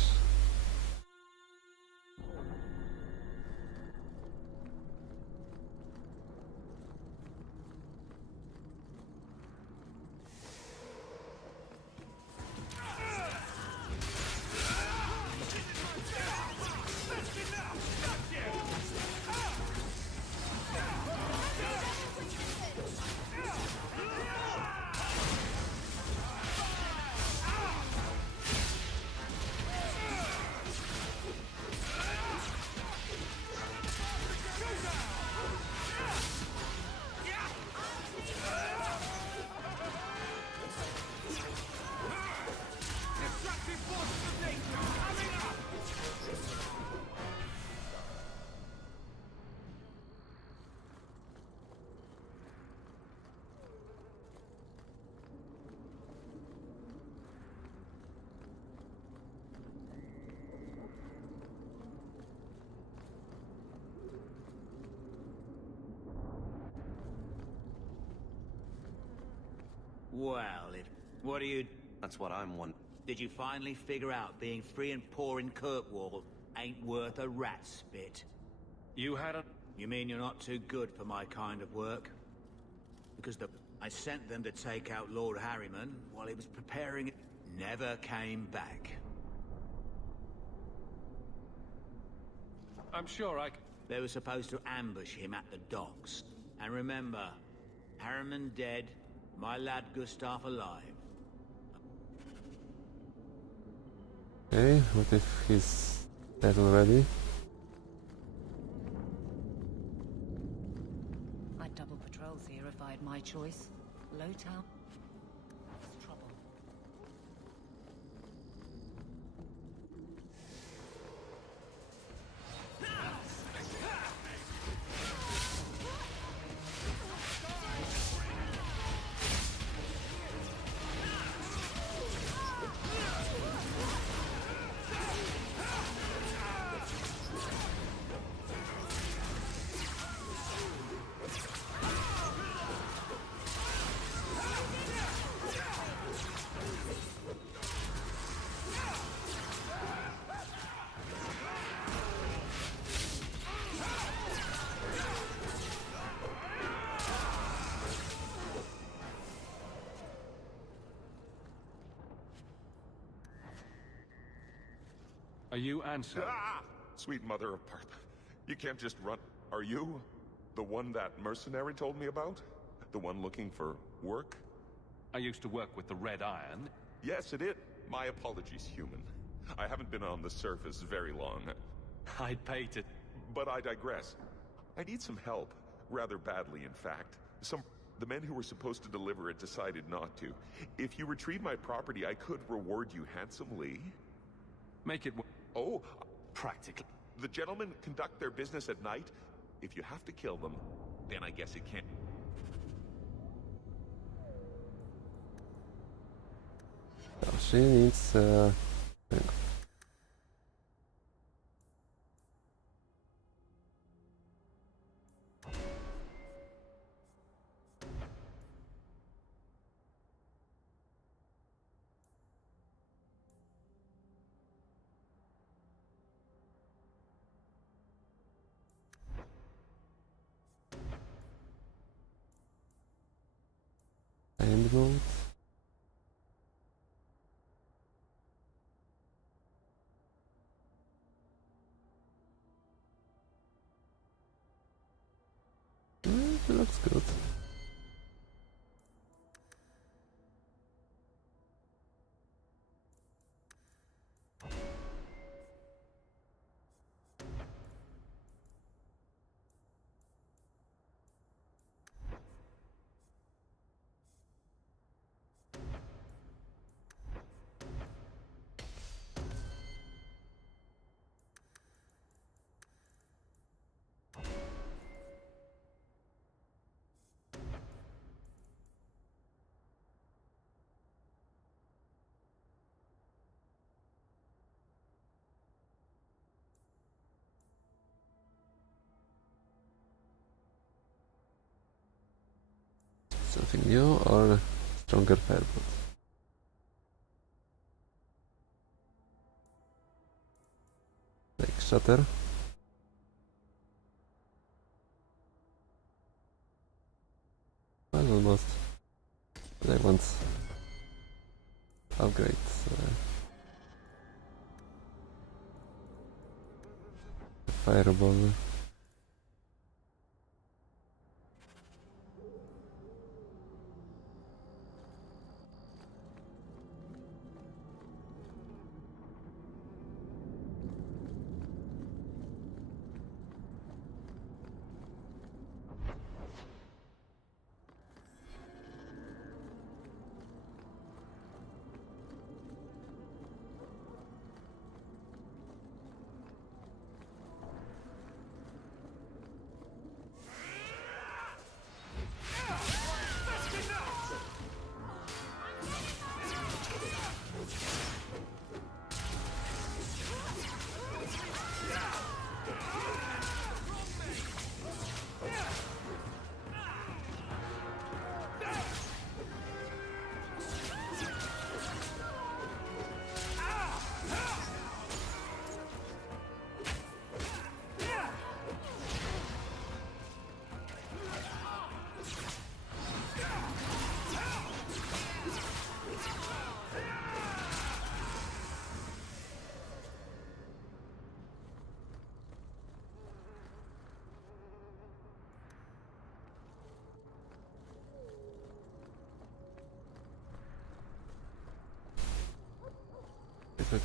Well, what are you... That's what I'm wondering. Did you finally figure out being free and poor in Kirkwall ain't worth a rat's spit? You had a... You mean you're not too good for my kind of work? Because I sent them to take out Lord Harryman while he was preparing it. Never came back. I'm sure I... They were supposed to ambush him at the docks. And remember, Harriman dead, my lad Gustav alive. Okay, what if he's dead already? I'd double patrols here if I had my choice. Lowtown. It's trouble. Are you Ansel? Ah! Sweet mother of Parth. You can't just run. Are you the one that mercenary told me about? The one looking for work? I used to work with the Red Iron. Yes, it is. My apologies, human. I haven't been on the surface very long. I'd pay to... But I digress. I need some help. Rather badly, in fact. The men who were supposed to deliver it decided not to. If you retrieve my property, I could reward you handsomely. Make it... Oh, practically. The gentlemen conduct their business at night. If you have to kill them, then I guess it can't. So she needs end mode. It looks good. Something new or stronger firebolt? Like Shatter? Well, almost. But I want upgrades. Fireball.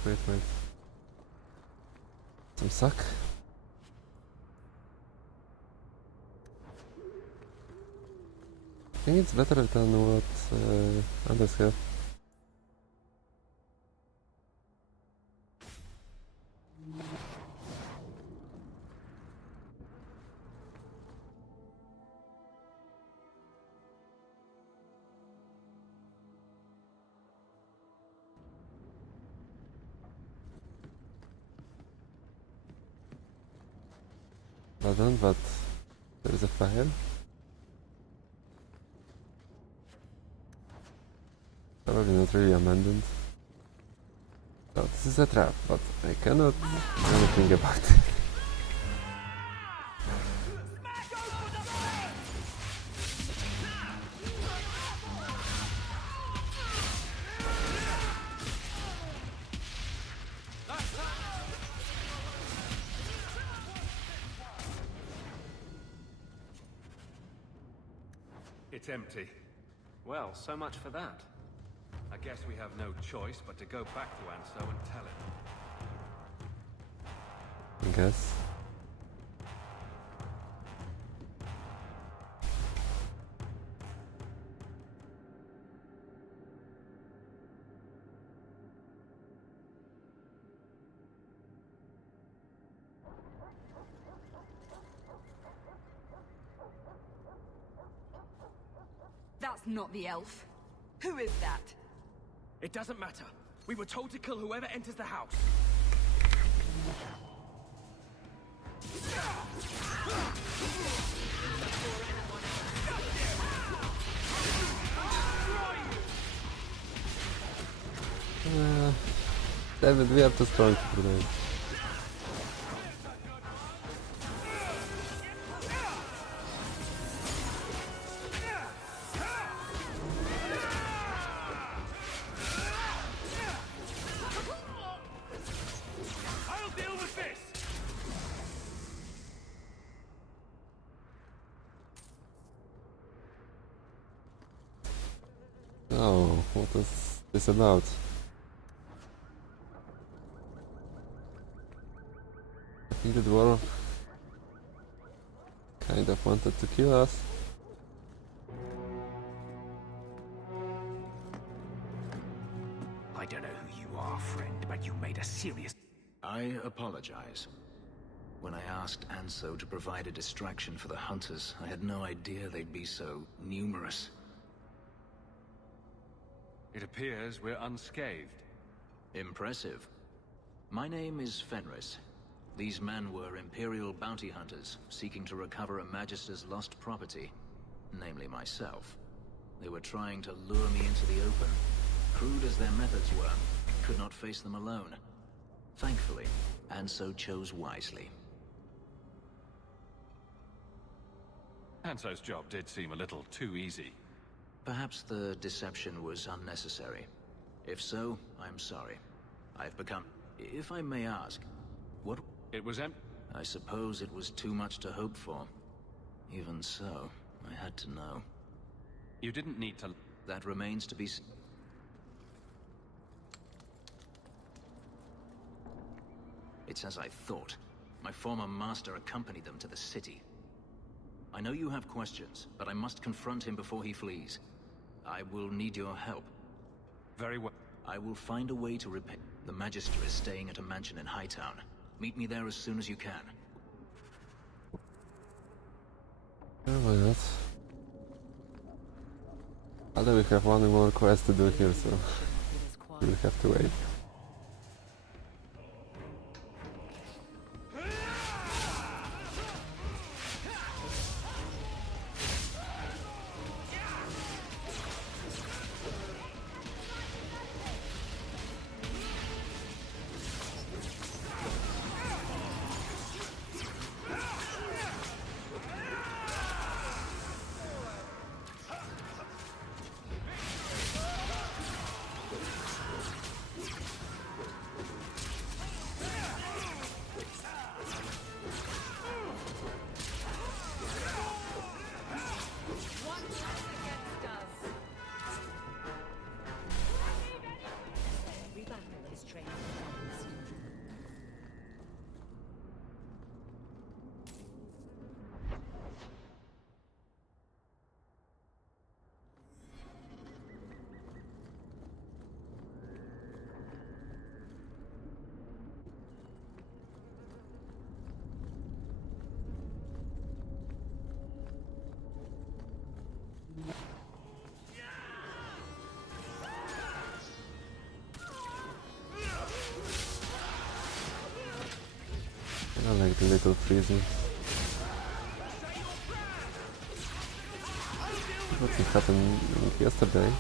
Wait. Some suck. I think it's better than what others have. But there is a fire. Probably not really abandoned. So this is a trap, but I cannot do anything about it. It's empty. Well, so much for that. I guess we have no choice but to go back to Anso and tell him. I guess. That's not the elf. Who is that? It doesn't matter. We were told to kill whoever enters the house. David, we are too strong for today. Oh, what is this about? I think the dwarf kind of wanted to kill us. I don't know who you are, friend, but you made a serious... I apologize. When I asked Anso to provide a distraction for the hunters, I had no idea they'd be so numerous. It appears we're unscathed. Impressive. My name is Fenris. These men were Imperial bounty hunters, seeking to recover a Magister's lost property, namely myself. They were trying to lure me into the open. Crude as their methods were, I could not face them alone. Thankfully, Anso chose wisely. Hanso's job did seem a little too easy. Perhaps the deception was unnecessary. If so, I'm sorry. I've become... If I may ask, what... It was I suppose it was too much to hope for. Even so, I had to know. You didn't need to... That remains to be... It's as I thought. My former master accompanied them to the city. I know you have questions, but I must confront him before he flees. I will need your help. Very well. I will find a way to repay... The Magister is staying at a mansion in Hightown. Meet me there as soon as you can. Yeah, why not? Although we have one more quest to do here, so we'll have to wait. I like the little freezing. What happened yesterday?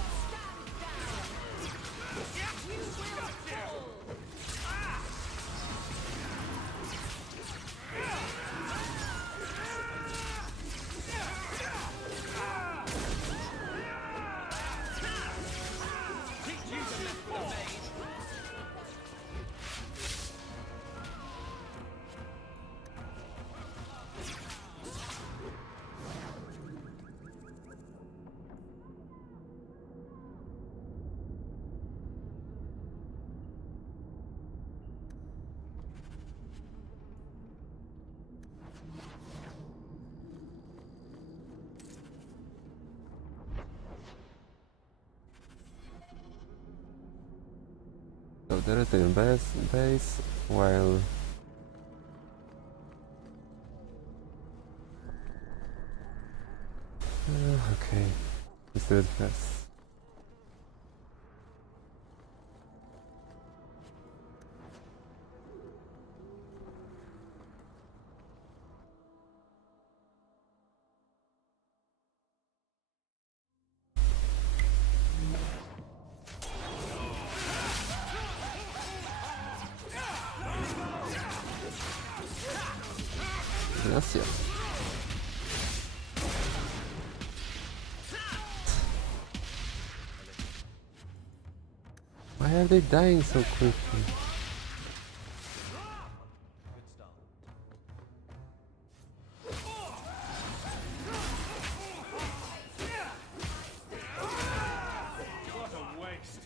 So there is the base, while okay, let's do it first. Gracias. Why are they dying so quickly? What a waste!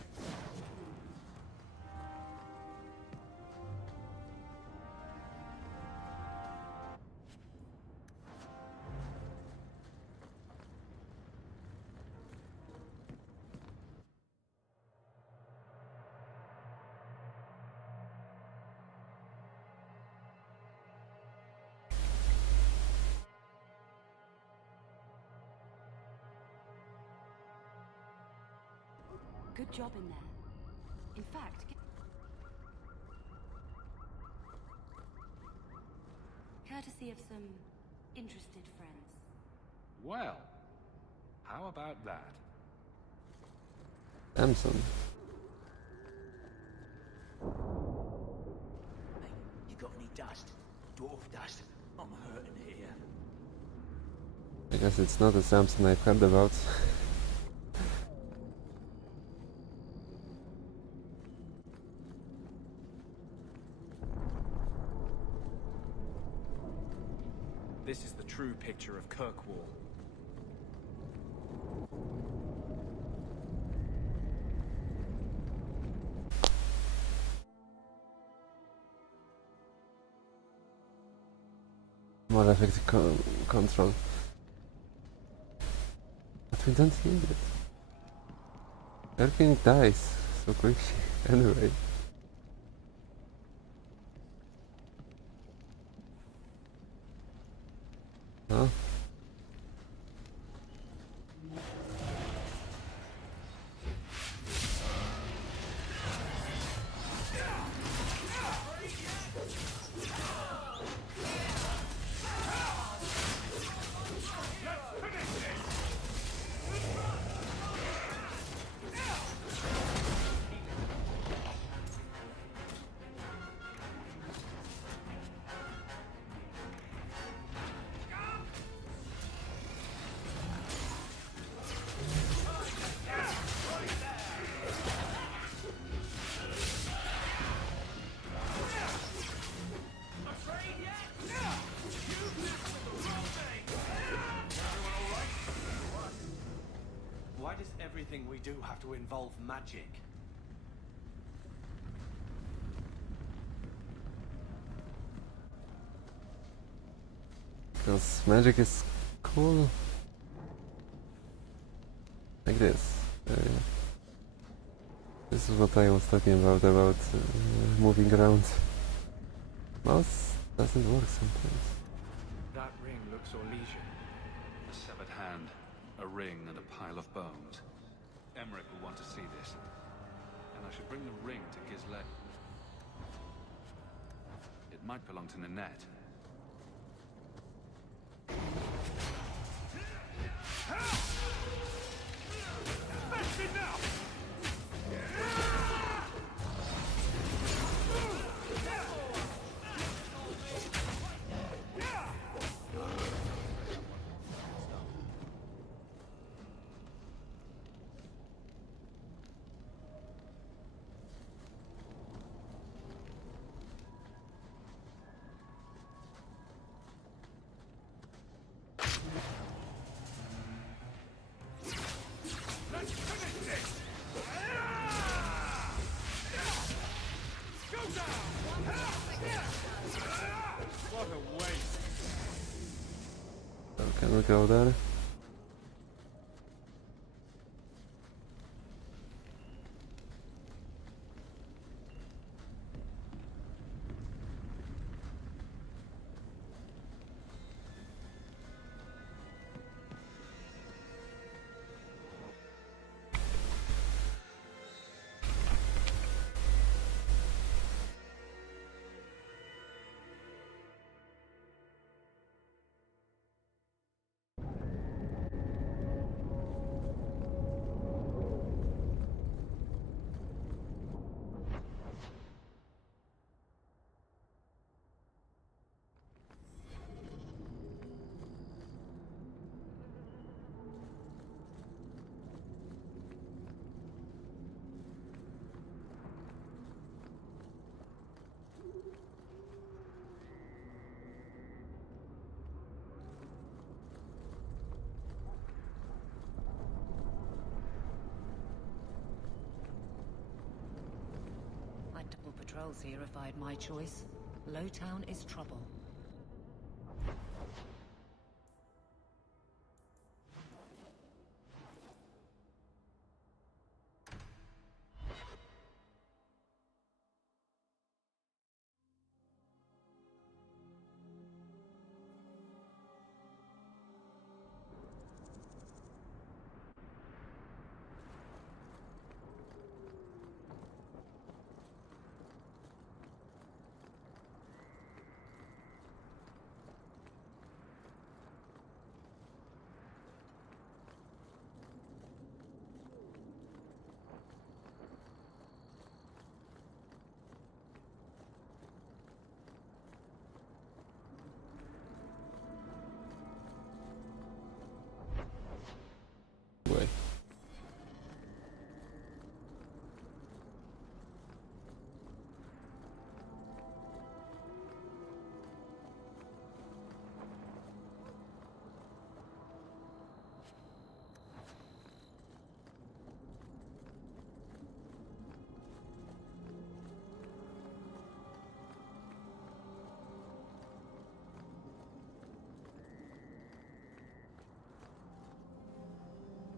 Good job in there. In fact, courtesy of some interested friends. Well, how about that? Samson. You got any dust? Dwarf dust? I'm hurting here. I guess it's not a Samson I've heard about. This is the true picture of Kirkwall. More effective control. But we don't need it. Everything dies so quickly anyway. Huh? Why does everything we do have to involve magic? Because magic is cool. Like this. This is what I was talking about moving around. Mouse doesn't work sometimes. That ring looks Orlesian. A severed hand, a ring, and a pile of bones. Emmerich will want to see this. And I should bring the ring to Gizlet. It might belong to Nanette. That's enough! What a waste! So can we go there? I'd double patrols here if I had my choice. Lowtown is trouble.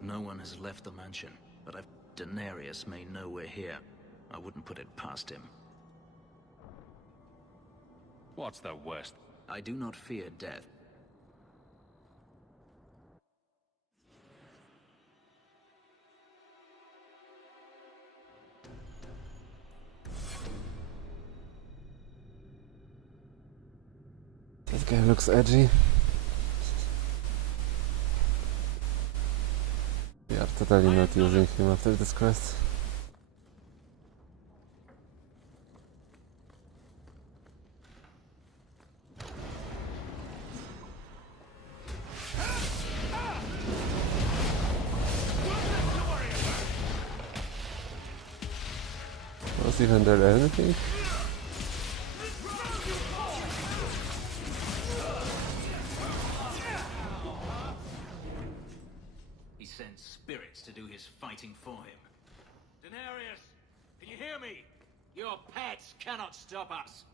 No one has left the mansion, but Daenerys may know we're here. I wouldn't put it past him. What's the worst? I do not fear death. This guy looks edgy. We are totally not using him after this quest. Was even there anything? He sends spirits to do his fighting for him. Daenerys, can you hear me? Your pets cannot stop us.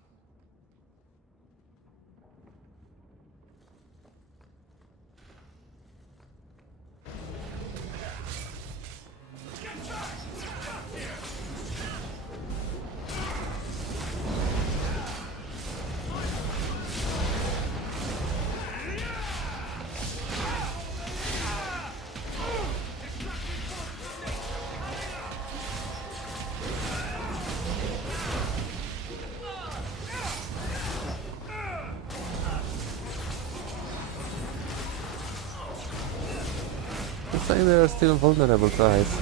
Looks like they are still vulnerable to ice.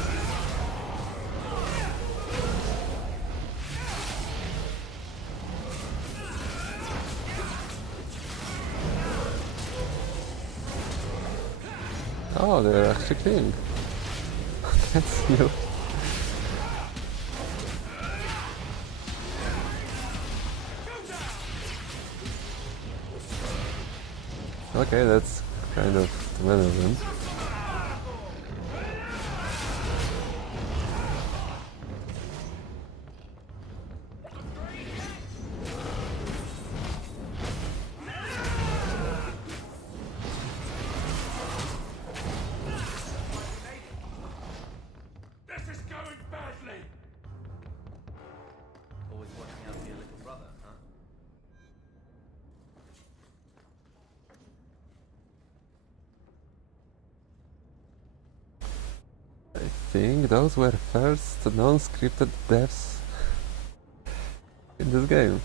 Oh, they're actually clean. That's new. Okay, that's kind of relevant. This is going badly. Always watching out for your little brother, huh? I think those were first non-scripted deaths in this game.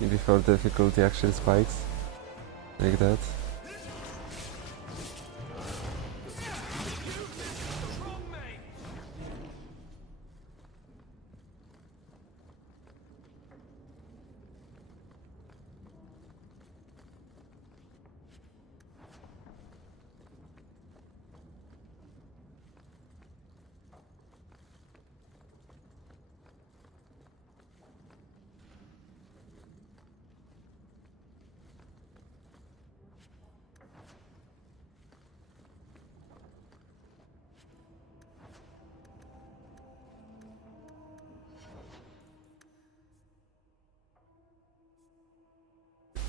Before difficulty actually spikes like that.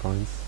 Points.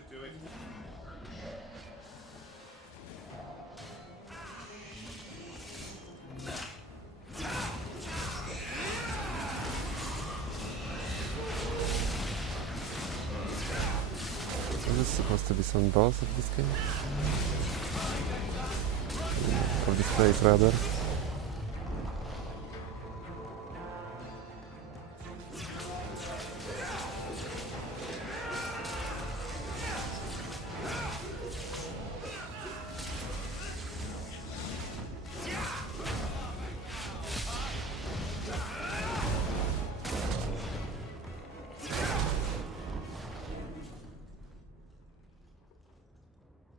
should do it. So this is supposed to be some boss of this game? Of this place rather.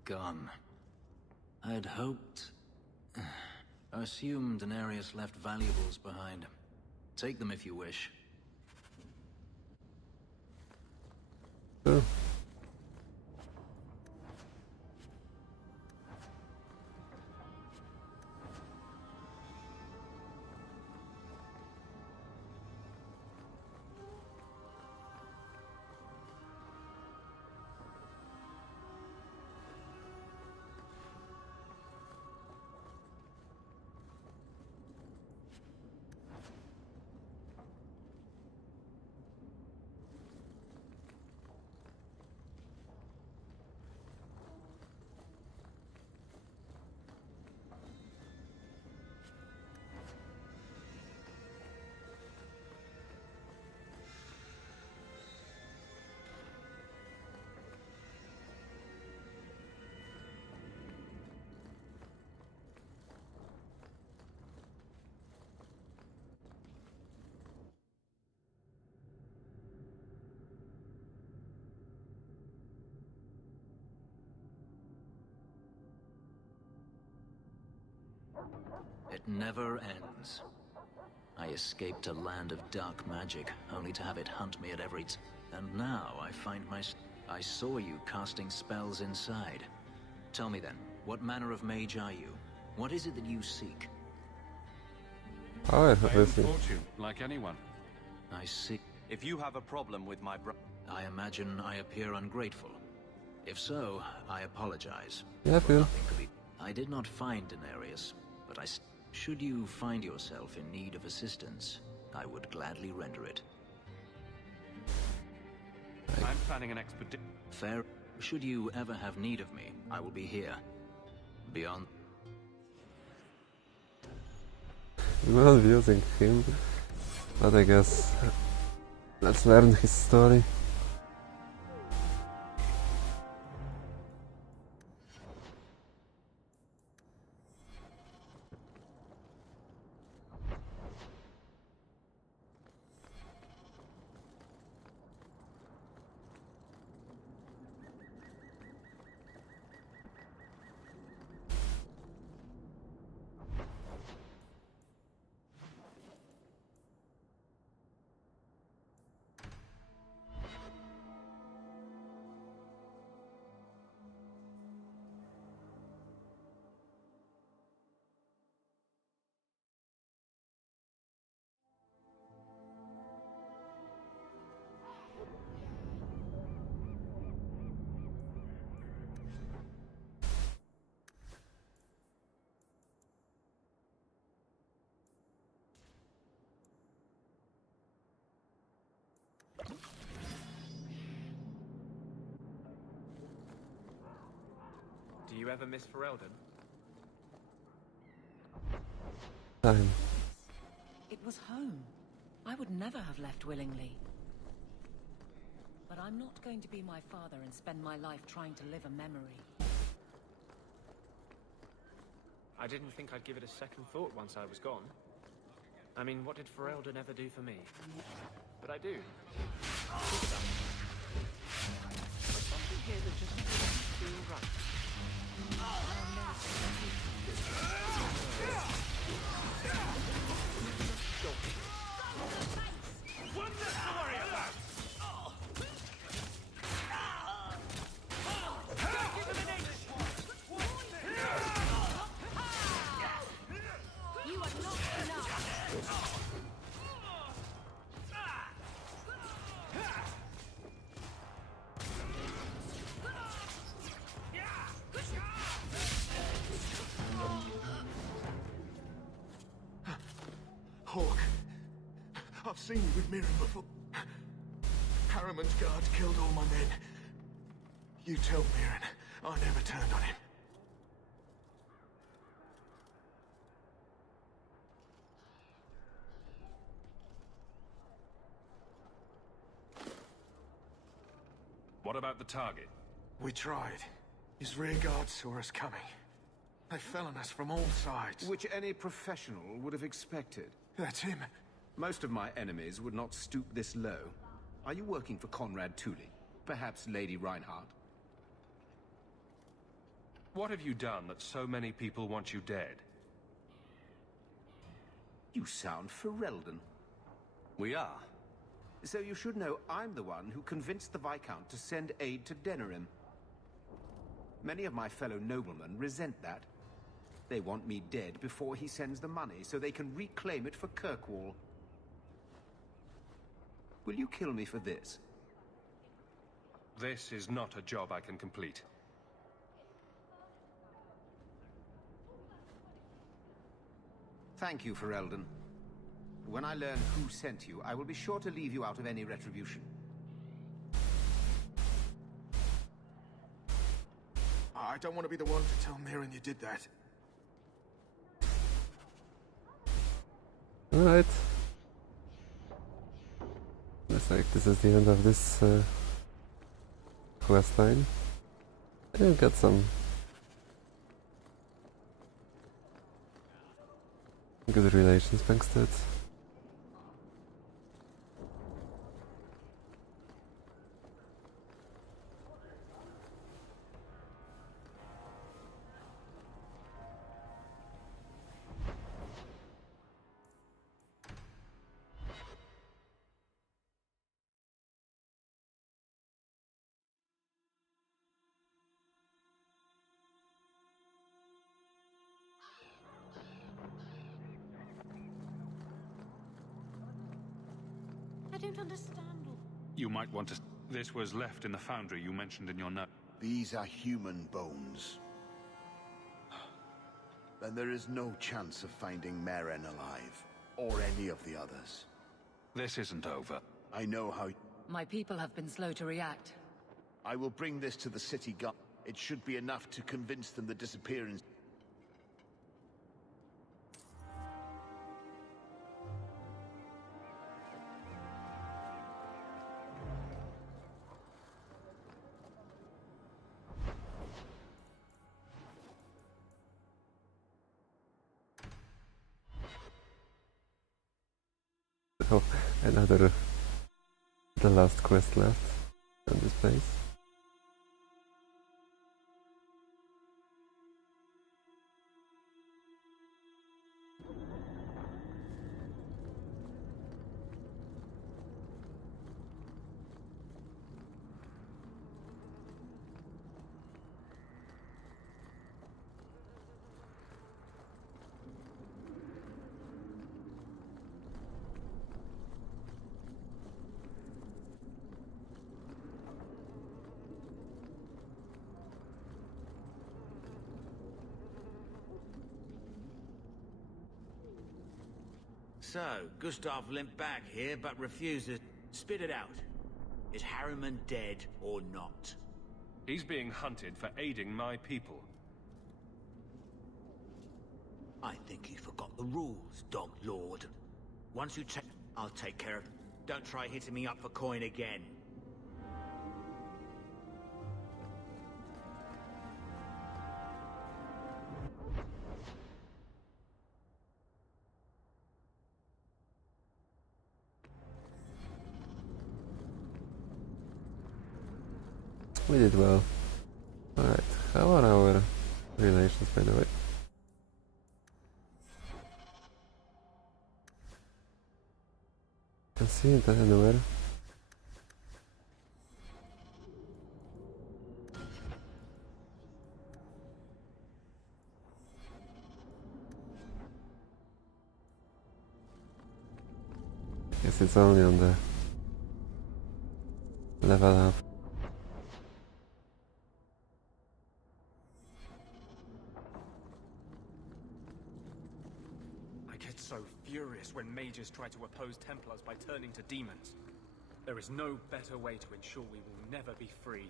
Gone. I had hoped... I assumed Denarius left valuables behind. Take them if you wish. Sure. It never ends. I escaped a land of dark magic, only to have it hunt me at every and now I find I saw you casting spells inside. Tell me then, what manner of mage are you? What is it that you seek? Oh, yeah, obviously. Fortune, like anyone. I see. If you have a problem with my I imagine I appear ungrateful. If so, I apologize. Yeah, I feel. I did not find Denarius, but should you find yourself in need of assistance, I would gladly render it. I'm planning an expedition. Fair. Should you ever have need of me, I will be here. Beyond. We will be using him, but I guess let's learn his story. Do you ever miss Ferelden? Time. It was home. I would never have left willingly. But I'm not going to be my father and spend my life trying to live a memory. I didn't think I'd give it a second thought once I was gone. I mean, what did Ferelden ever do for me? But I do. Think about it. There's something here that just doesn't feel right. What's this to worry about? Give him an inch! You are not enough! I've seen you with Mirren before. Harriman's guards killed all my men. You tell Mirren I never turned on him. What about the target? We tried. His rear guard saw us coming. They fell on us from all sides. Which any professional would have expected. That's him. Most of my enemies would not stoop this low. Are you working for Conrad Thule? Perhaps Lady Reinhardt? What have you done that so many people want you dead? You sound Ferelden. We are. So you should know I'm the one who convinced the Viscount to send aid to Denerim. Many of my fellow noblemen resent that. They want me dead before he sends the money, so they can reclaim it for Kirkwall. Will you kill me for this? This is not a job I can complete. Thank you, Ferelden. When I learn who sent you, I will be sure to leave you out of any retribution. I don't want to be the one to tell Mirren you did that. Alright. Looks like this is the end of this quest line. And got some good relations thanks to it. I don't understand. You might want to... This was left in the foundry you mentioned in your note. These are human bones. Then there is no chance of finding Mirren alive, or any of the others. This isn't over. I know how... My people have been slow to react. I will bring this to the city guard. It should be enough to convince them the disappearance... Oh, another... the last quest left on this place. So, Gustav limped back here, but refuses. Spit it out. Is Harriman dead or not? He's being hunted for aiding my people. I think you forgot the rules, Dog Lord. Once you take... I'll take care of... Don't try hitting me up for coin again. We did well. Alright, how are our relations by the way? Can see it anywhere. Guess it's only on the level up. get so furious when mages try to oppose Templars by turning to demons. There is no better way to ensure we will never be free.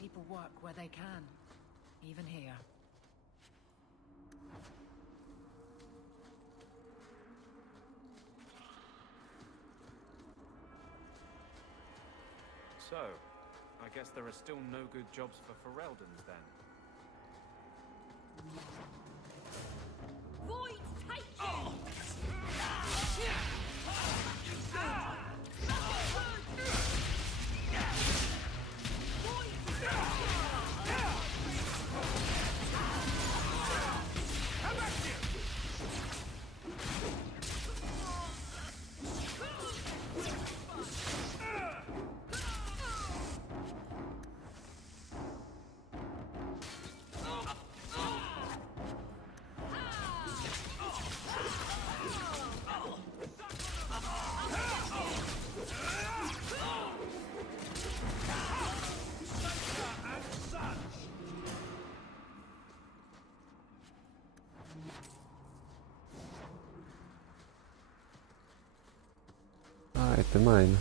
People work where they can, even here. So, I guess there are still no good jobs for Ferelden's then. Void take you! Right, the mine.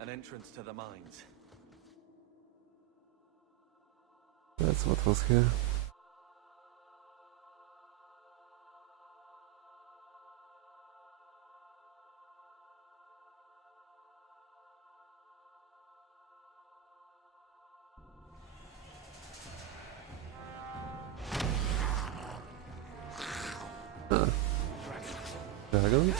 An entrance to the mines. That's what was here. Ah. Dragons?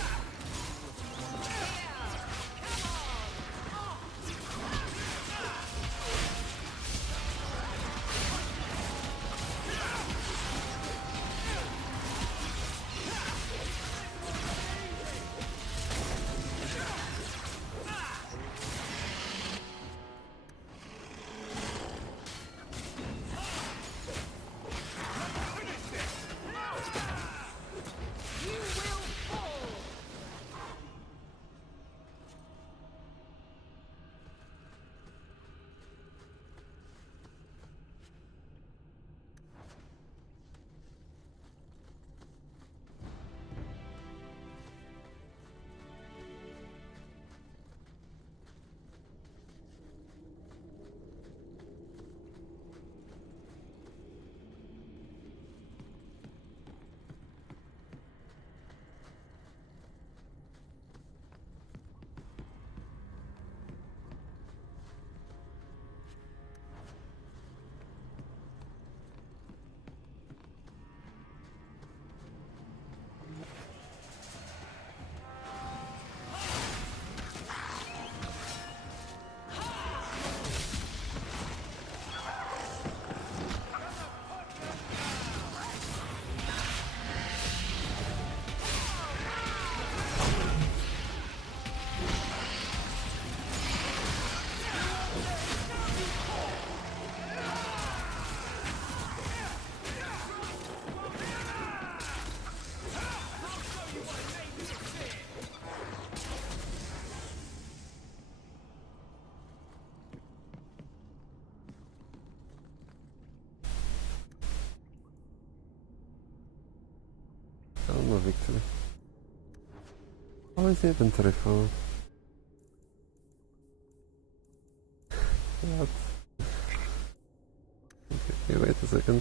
Oh, no victory. How is the inventory full? What? Okay, wait a second.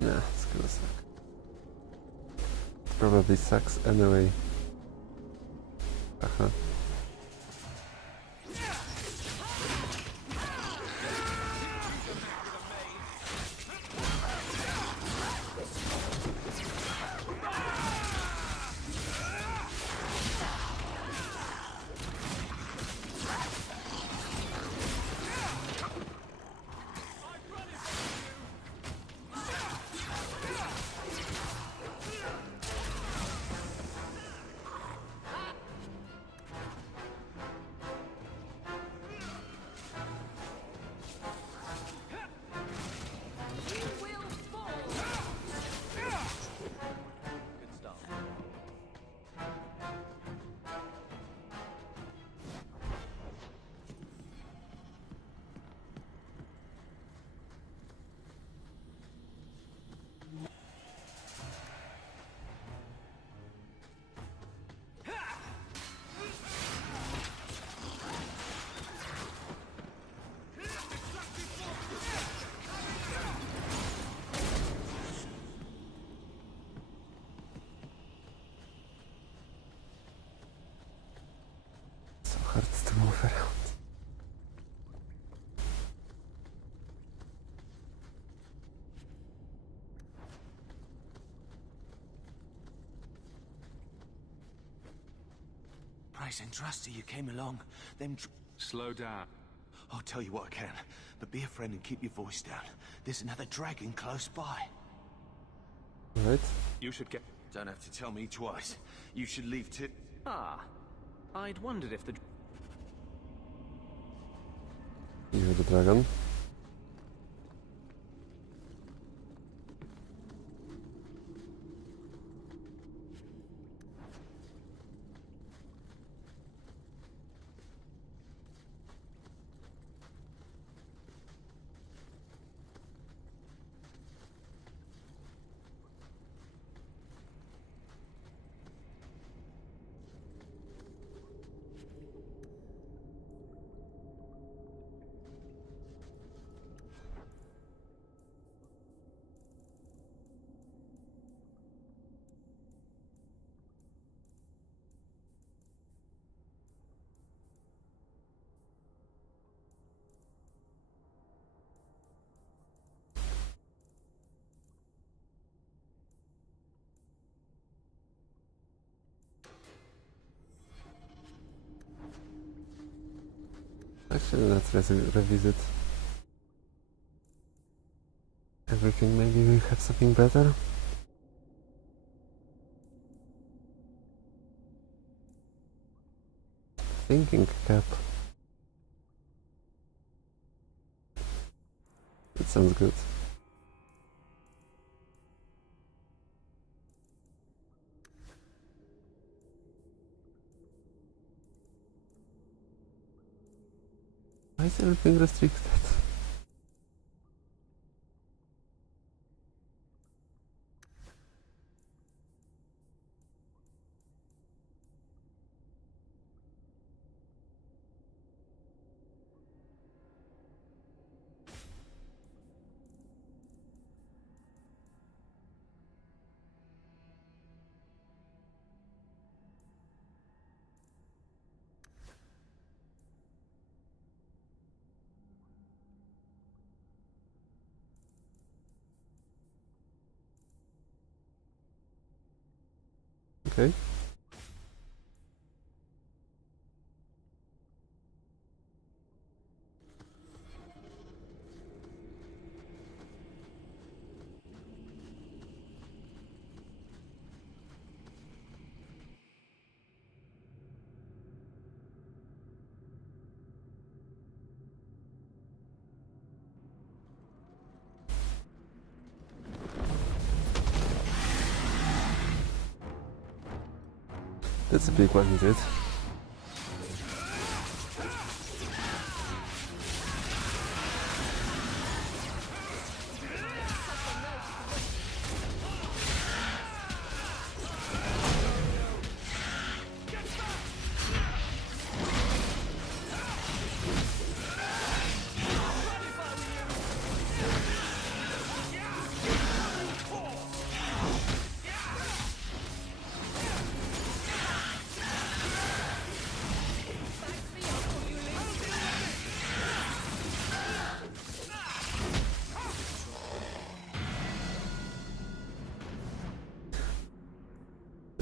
Nah, it's cool. gonna suck. Probably sucks anyway. Uh-huh. Hard to move around. Price and Trusty, you came along. Them. Slow down. I'll tell you what I can, but be a friend and keep your voice down. There's another dragon close by. Right. You should get. Don't have to tell me twice. You should leave too. Ah, I'd wondered if the. You're the dragon. Actually, let's revisit everything. Maybe we have something better. Thinking cap. That sounds good. Why is everything restricted? Okay. That's a big one, isn't it?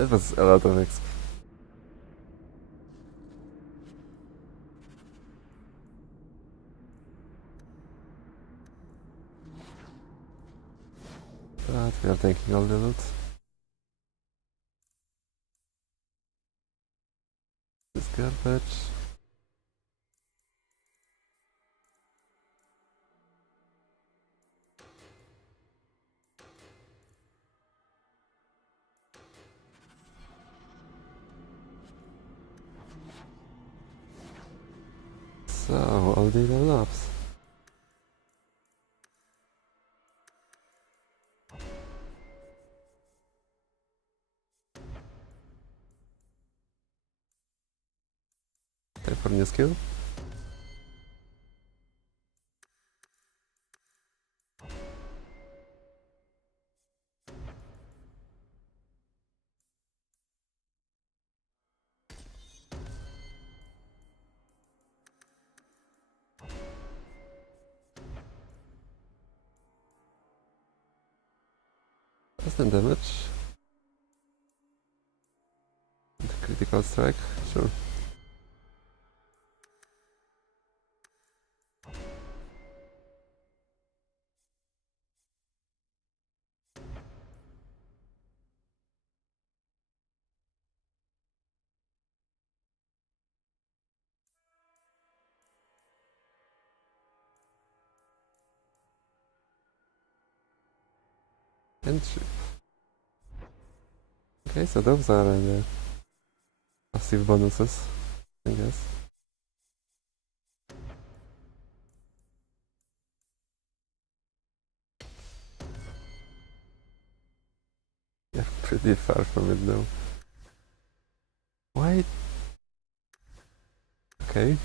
That was a lot of XP. But we are taking all the loot. This garbage. So, all the level ups. Time for new skill. Constant damage. And critical strike, sure. And ship. Okay, so those are the passive bonuses, I guess. Yeah, pretty far from it though. Why? Okay.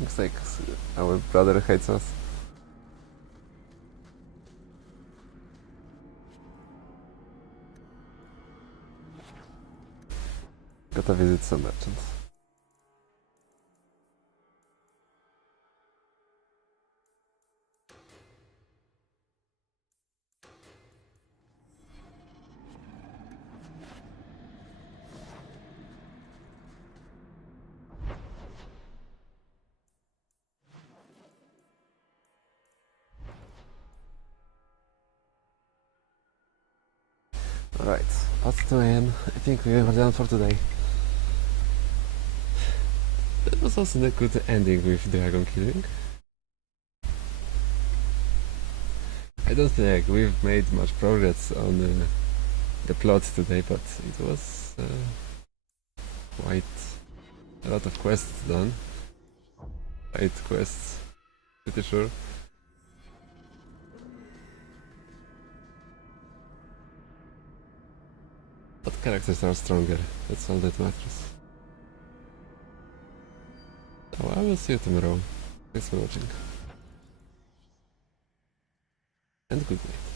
Looks like our brother hates us. Gotta visit some merchants. Alright, what's 2 AM? I think we are done for today. That was also a good ending with dragon killing. I don't think we've made much progress on the plot today, but it was quite a lot of quests done. 8 quests, pretty sure. But characters are stronger, that's all that matters. So I will see you tomorrow. Thanks for watching. And good night.